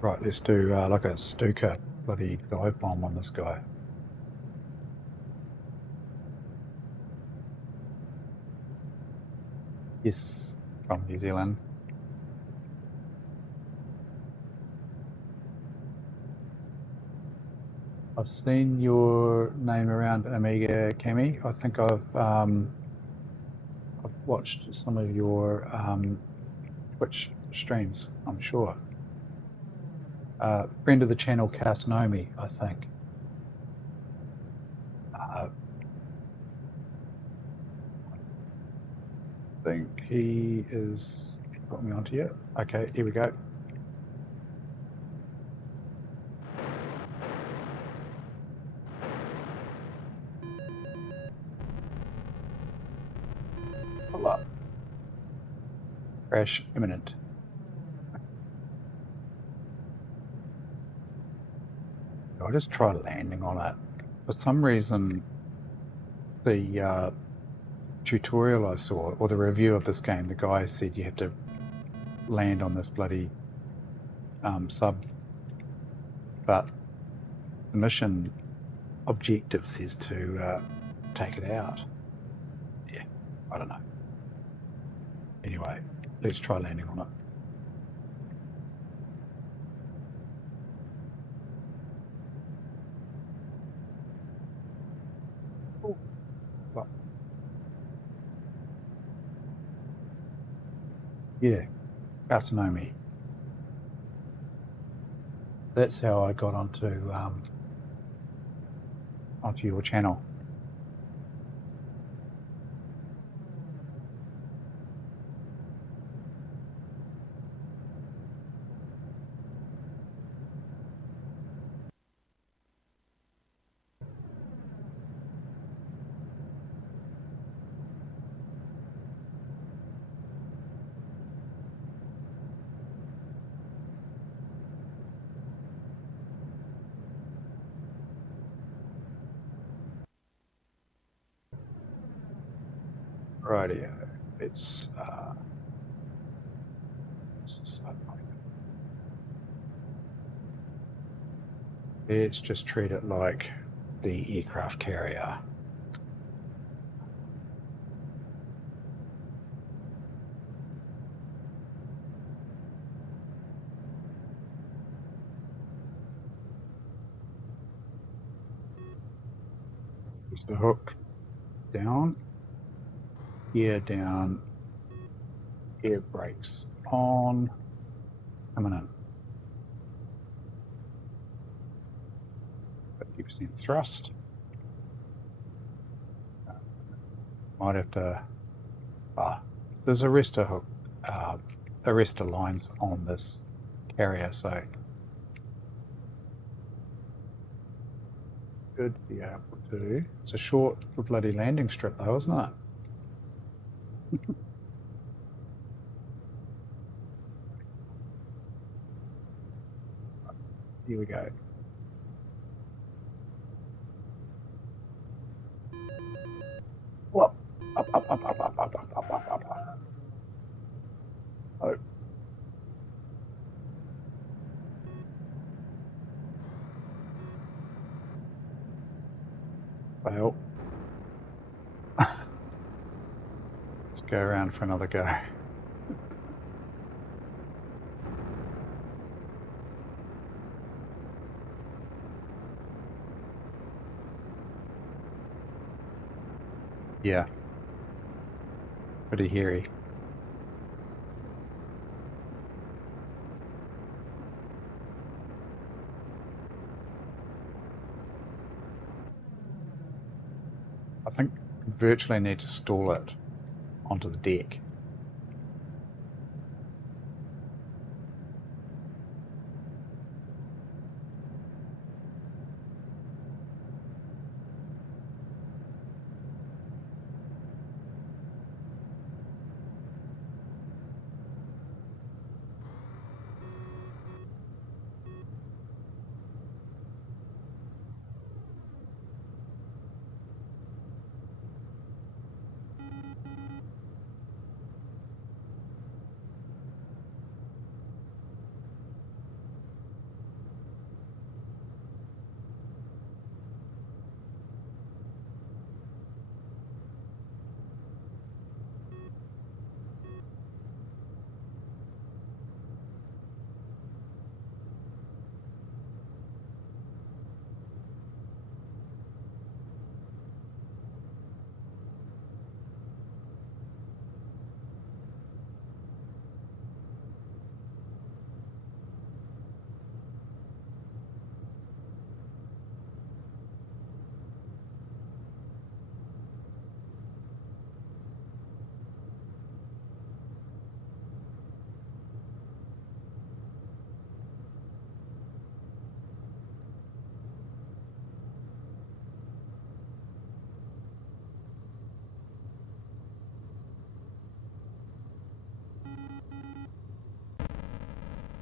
Right, let's do like a Stuka bloody dive bomb on this guy. Yes, from New Zealand. I've seen your name around Amiga, Cami. I think I've watched some of your Twitch streams, I'm sure. Friend of the channel, Casnomi, I think. I think he is got me onto you. Okay, here we go. Pull up. Crash imminent. I just tried landing on it. For some reason, the tutorial I saw, or the review of this game, the guy said you have to land on this bloody sub, but the mission objective says to take it out. Yeah, I don't know. Anyway, let's try landing on it. Oh, well, yeah, Casanomi. That's how I got onto your channel. Rightio. Let's just treat it like the aircraft carrier. Use the hook down. gear down, air brakes on, coming in. 50% thrust. Might have to, there's arrestor lines on this carrier, so should be able to. It's a short bloody landing strip though, isn't it? Here we go. Up, up, up, up, up, up, up, up, up, up, up. Oh. Fail. Let's go around for another go. Yeah. Pretty hairy. I think virtually need to stall it onto the deck.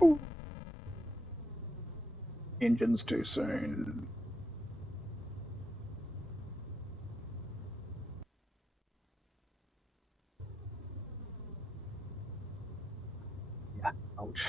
Ooh. Engines too soon. Yeah, ouch.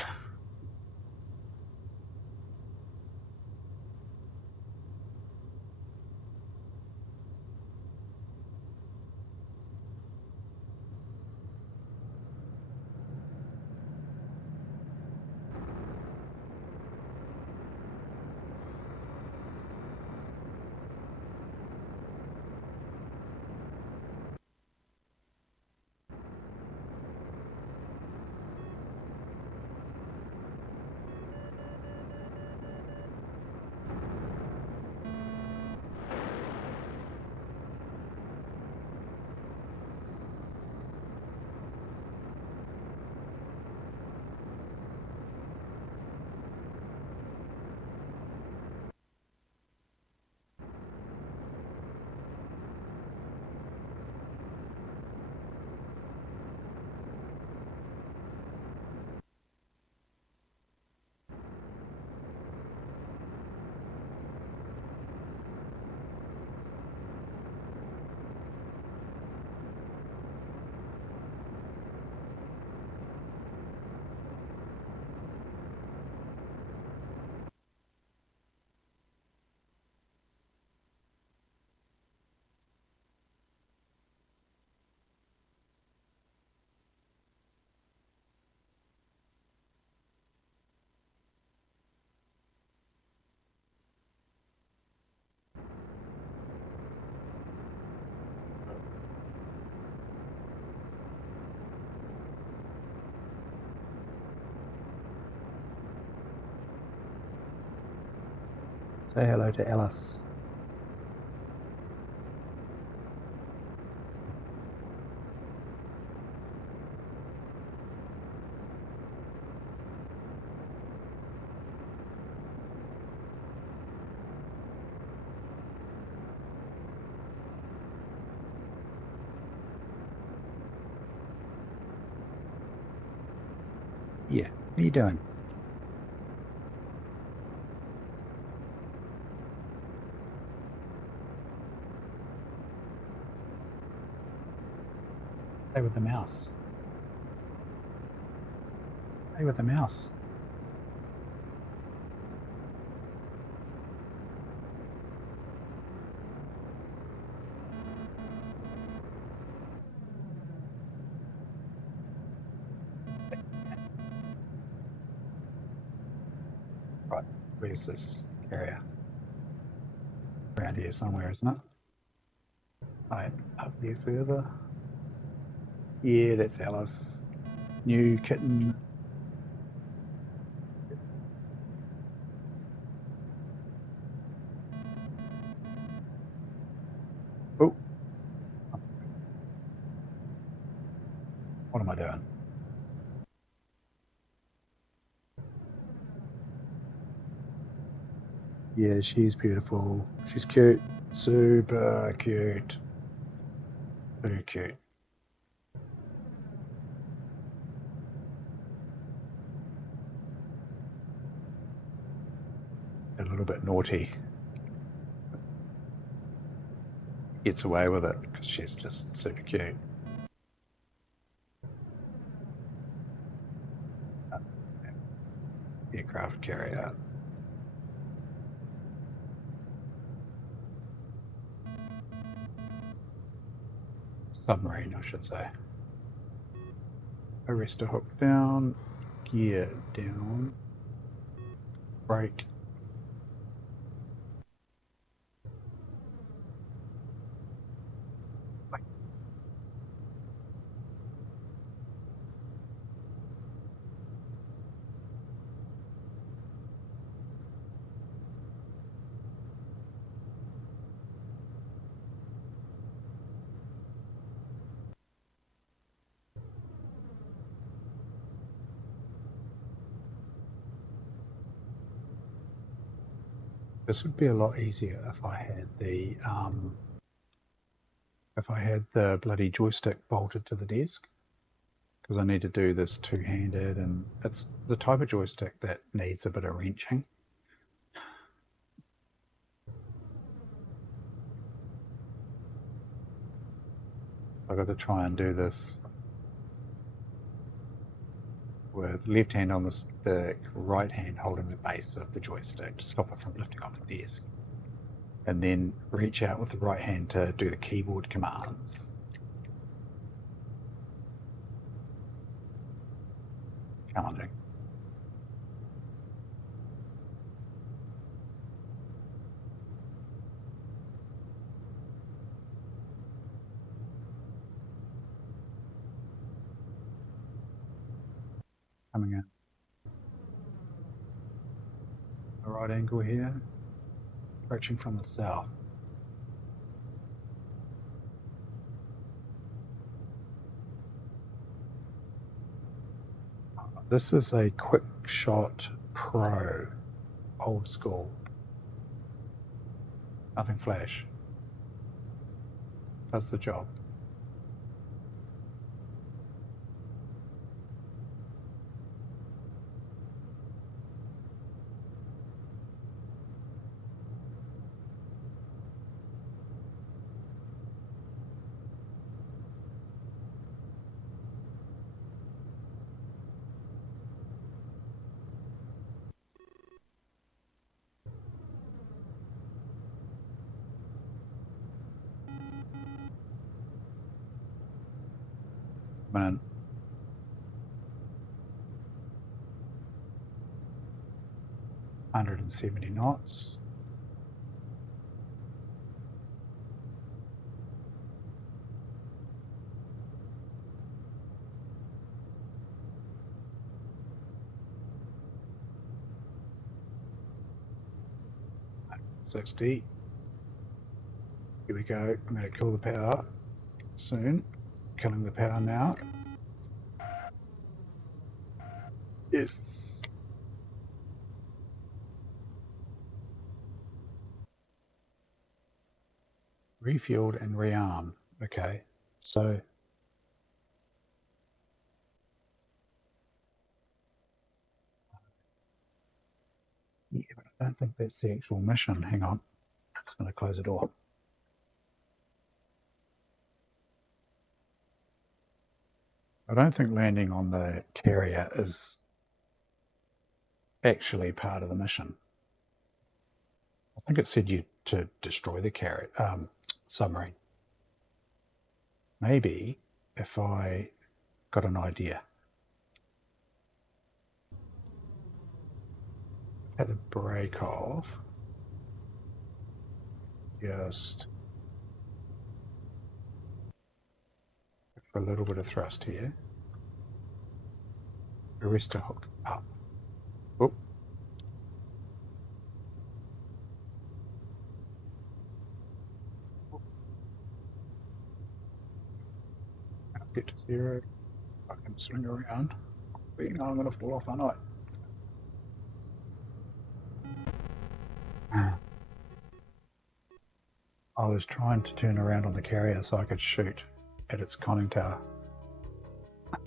Say hello to Alice. Yeah, what are you doing? Play with the mouse. Play with the mouse. Right, where's this area? Around here somewhere, isn't it? Right, up there further. Yeah, that's Alice. New kitten. Oh, what am I doing? Yeah, she's beautiful. She's cute. Super cute. Very cute. A little bit naughty. Gets away with it because she's just super cute. Aircraft carrier. Submarine, I should say. Arrestor hook down. Gear down. Brake. This would be a lot easier if I had the bloody joystick bolted to the desk, because I need to do this two-handed, and it's the type of joystick that needs a bit of wrenching. I've got to try and do this with left hand on the stick, right hand holding the base of the joystick to stop it from lifting off the desk, and then reach out with the right hand to do the keyboard commands. Challenging. Coming in. A right angle here, approaching from the south. This is a Quick Shot Pro, old school. Nothing flash. Does the job. Man. 170 knots. 60. Here we go. I'm going to kill the power soon. Killing the power now. Yes. Refueled and rearmed. Okay. So yeah, but I don't think that's the actual mission. Hang on. I'm just going to close the door. I don't think landing on the carrier is actually part of the mission. I think it said you to destroy the carrier submarine. Maybe if I got an idea. Had a break off. Just for a little bit of thrust here. Arrestor hook up. Oh. Get to 0. I can swing around. But you know I'm going to fall off, aren't I? I was trying to turn around on the carrier so I could shoot at its conning tower. I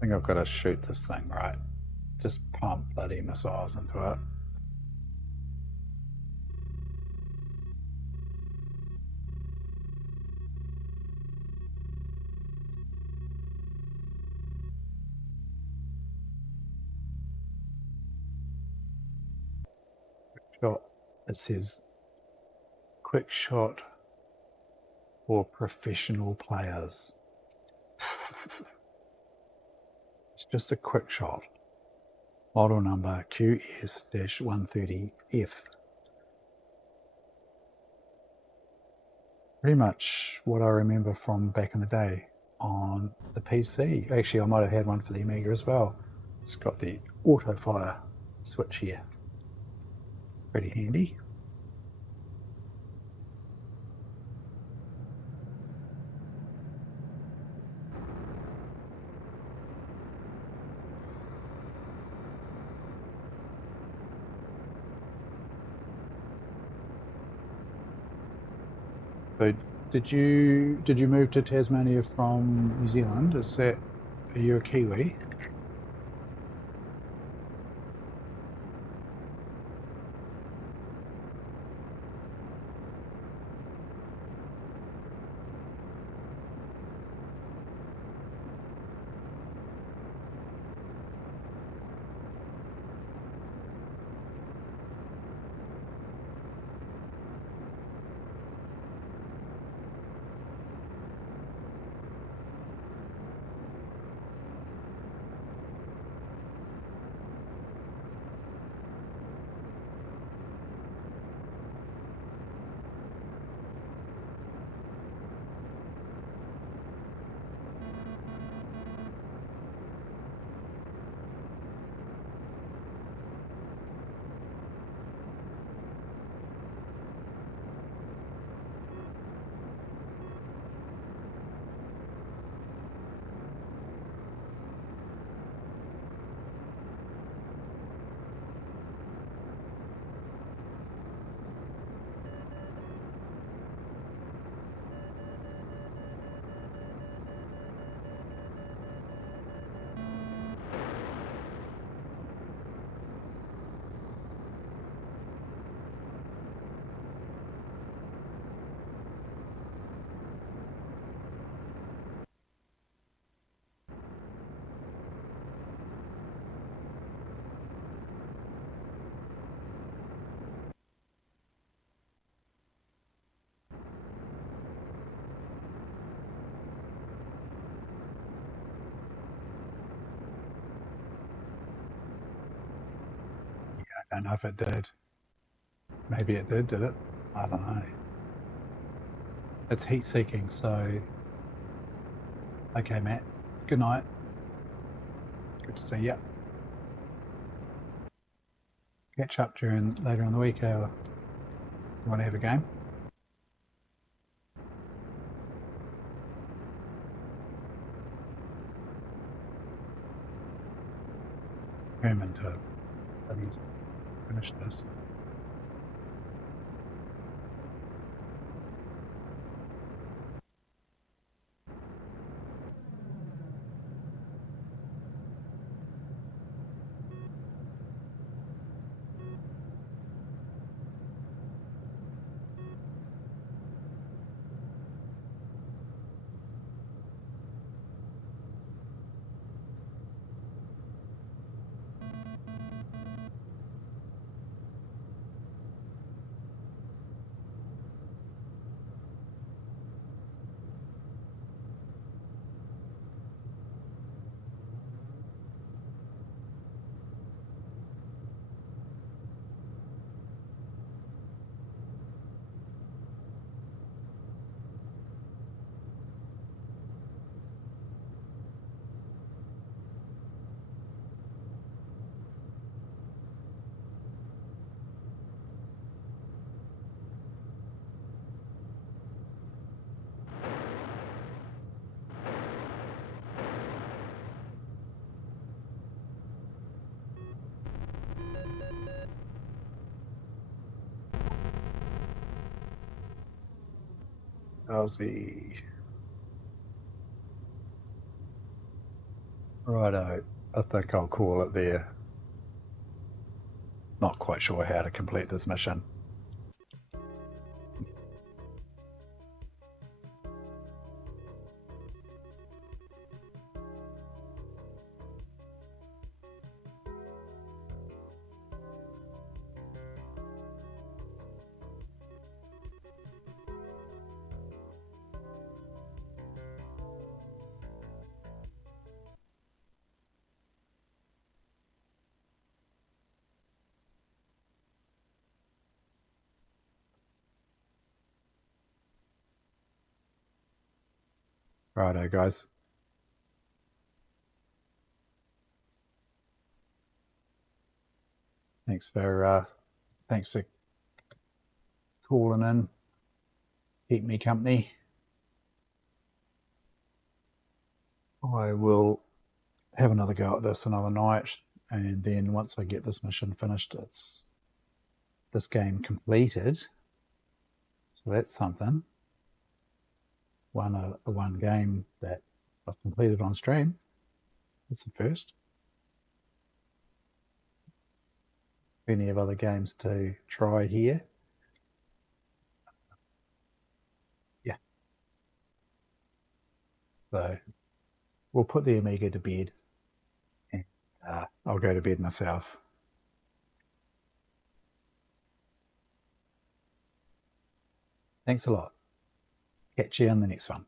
think I've got to shoot this thing, right? Just pump bloody missiles into it. Shot. It says quick shot for professional players. It's just a quick shot. Model number QS-130F. Pretty much what I remember from back in the day on the PC. Actually, I might have had one for the Amiga as well. It's got the auto fire switch here. Pretty handy. So did you move to Tasmania from New Zealand? Are you a Kiwi? I don't know if it did. Maybe it did it? I don't know. it's heat seeking, so okay, Matt. Good night. Good to see you. Catch up later in the week. You want to have a game? Determined to finish this. Aussie. Righto. I think I'll call it there. Not quite sure how to complete this mission. Righto, guys. Thanks for calling in. Keep me company. I will have another go at this another night, and then once I get this mission finished, it's this game completed. So that's something. One game that I've completed on stream. That's the first. Plenty of other games to try here. Yeah. So we'll put the Amiga to bed, and I'll go to bed myself. Thanks a lot. Catch you in the next one.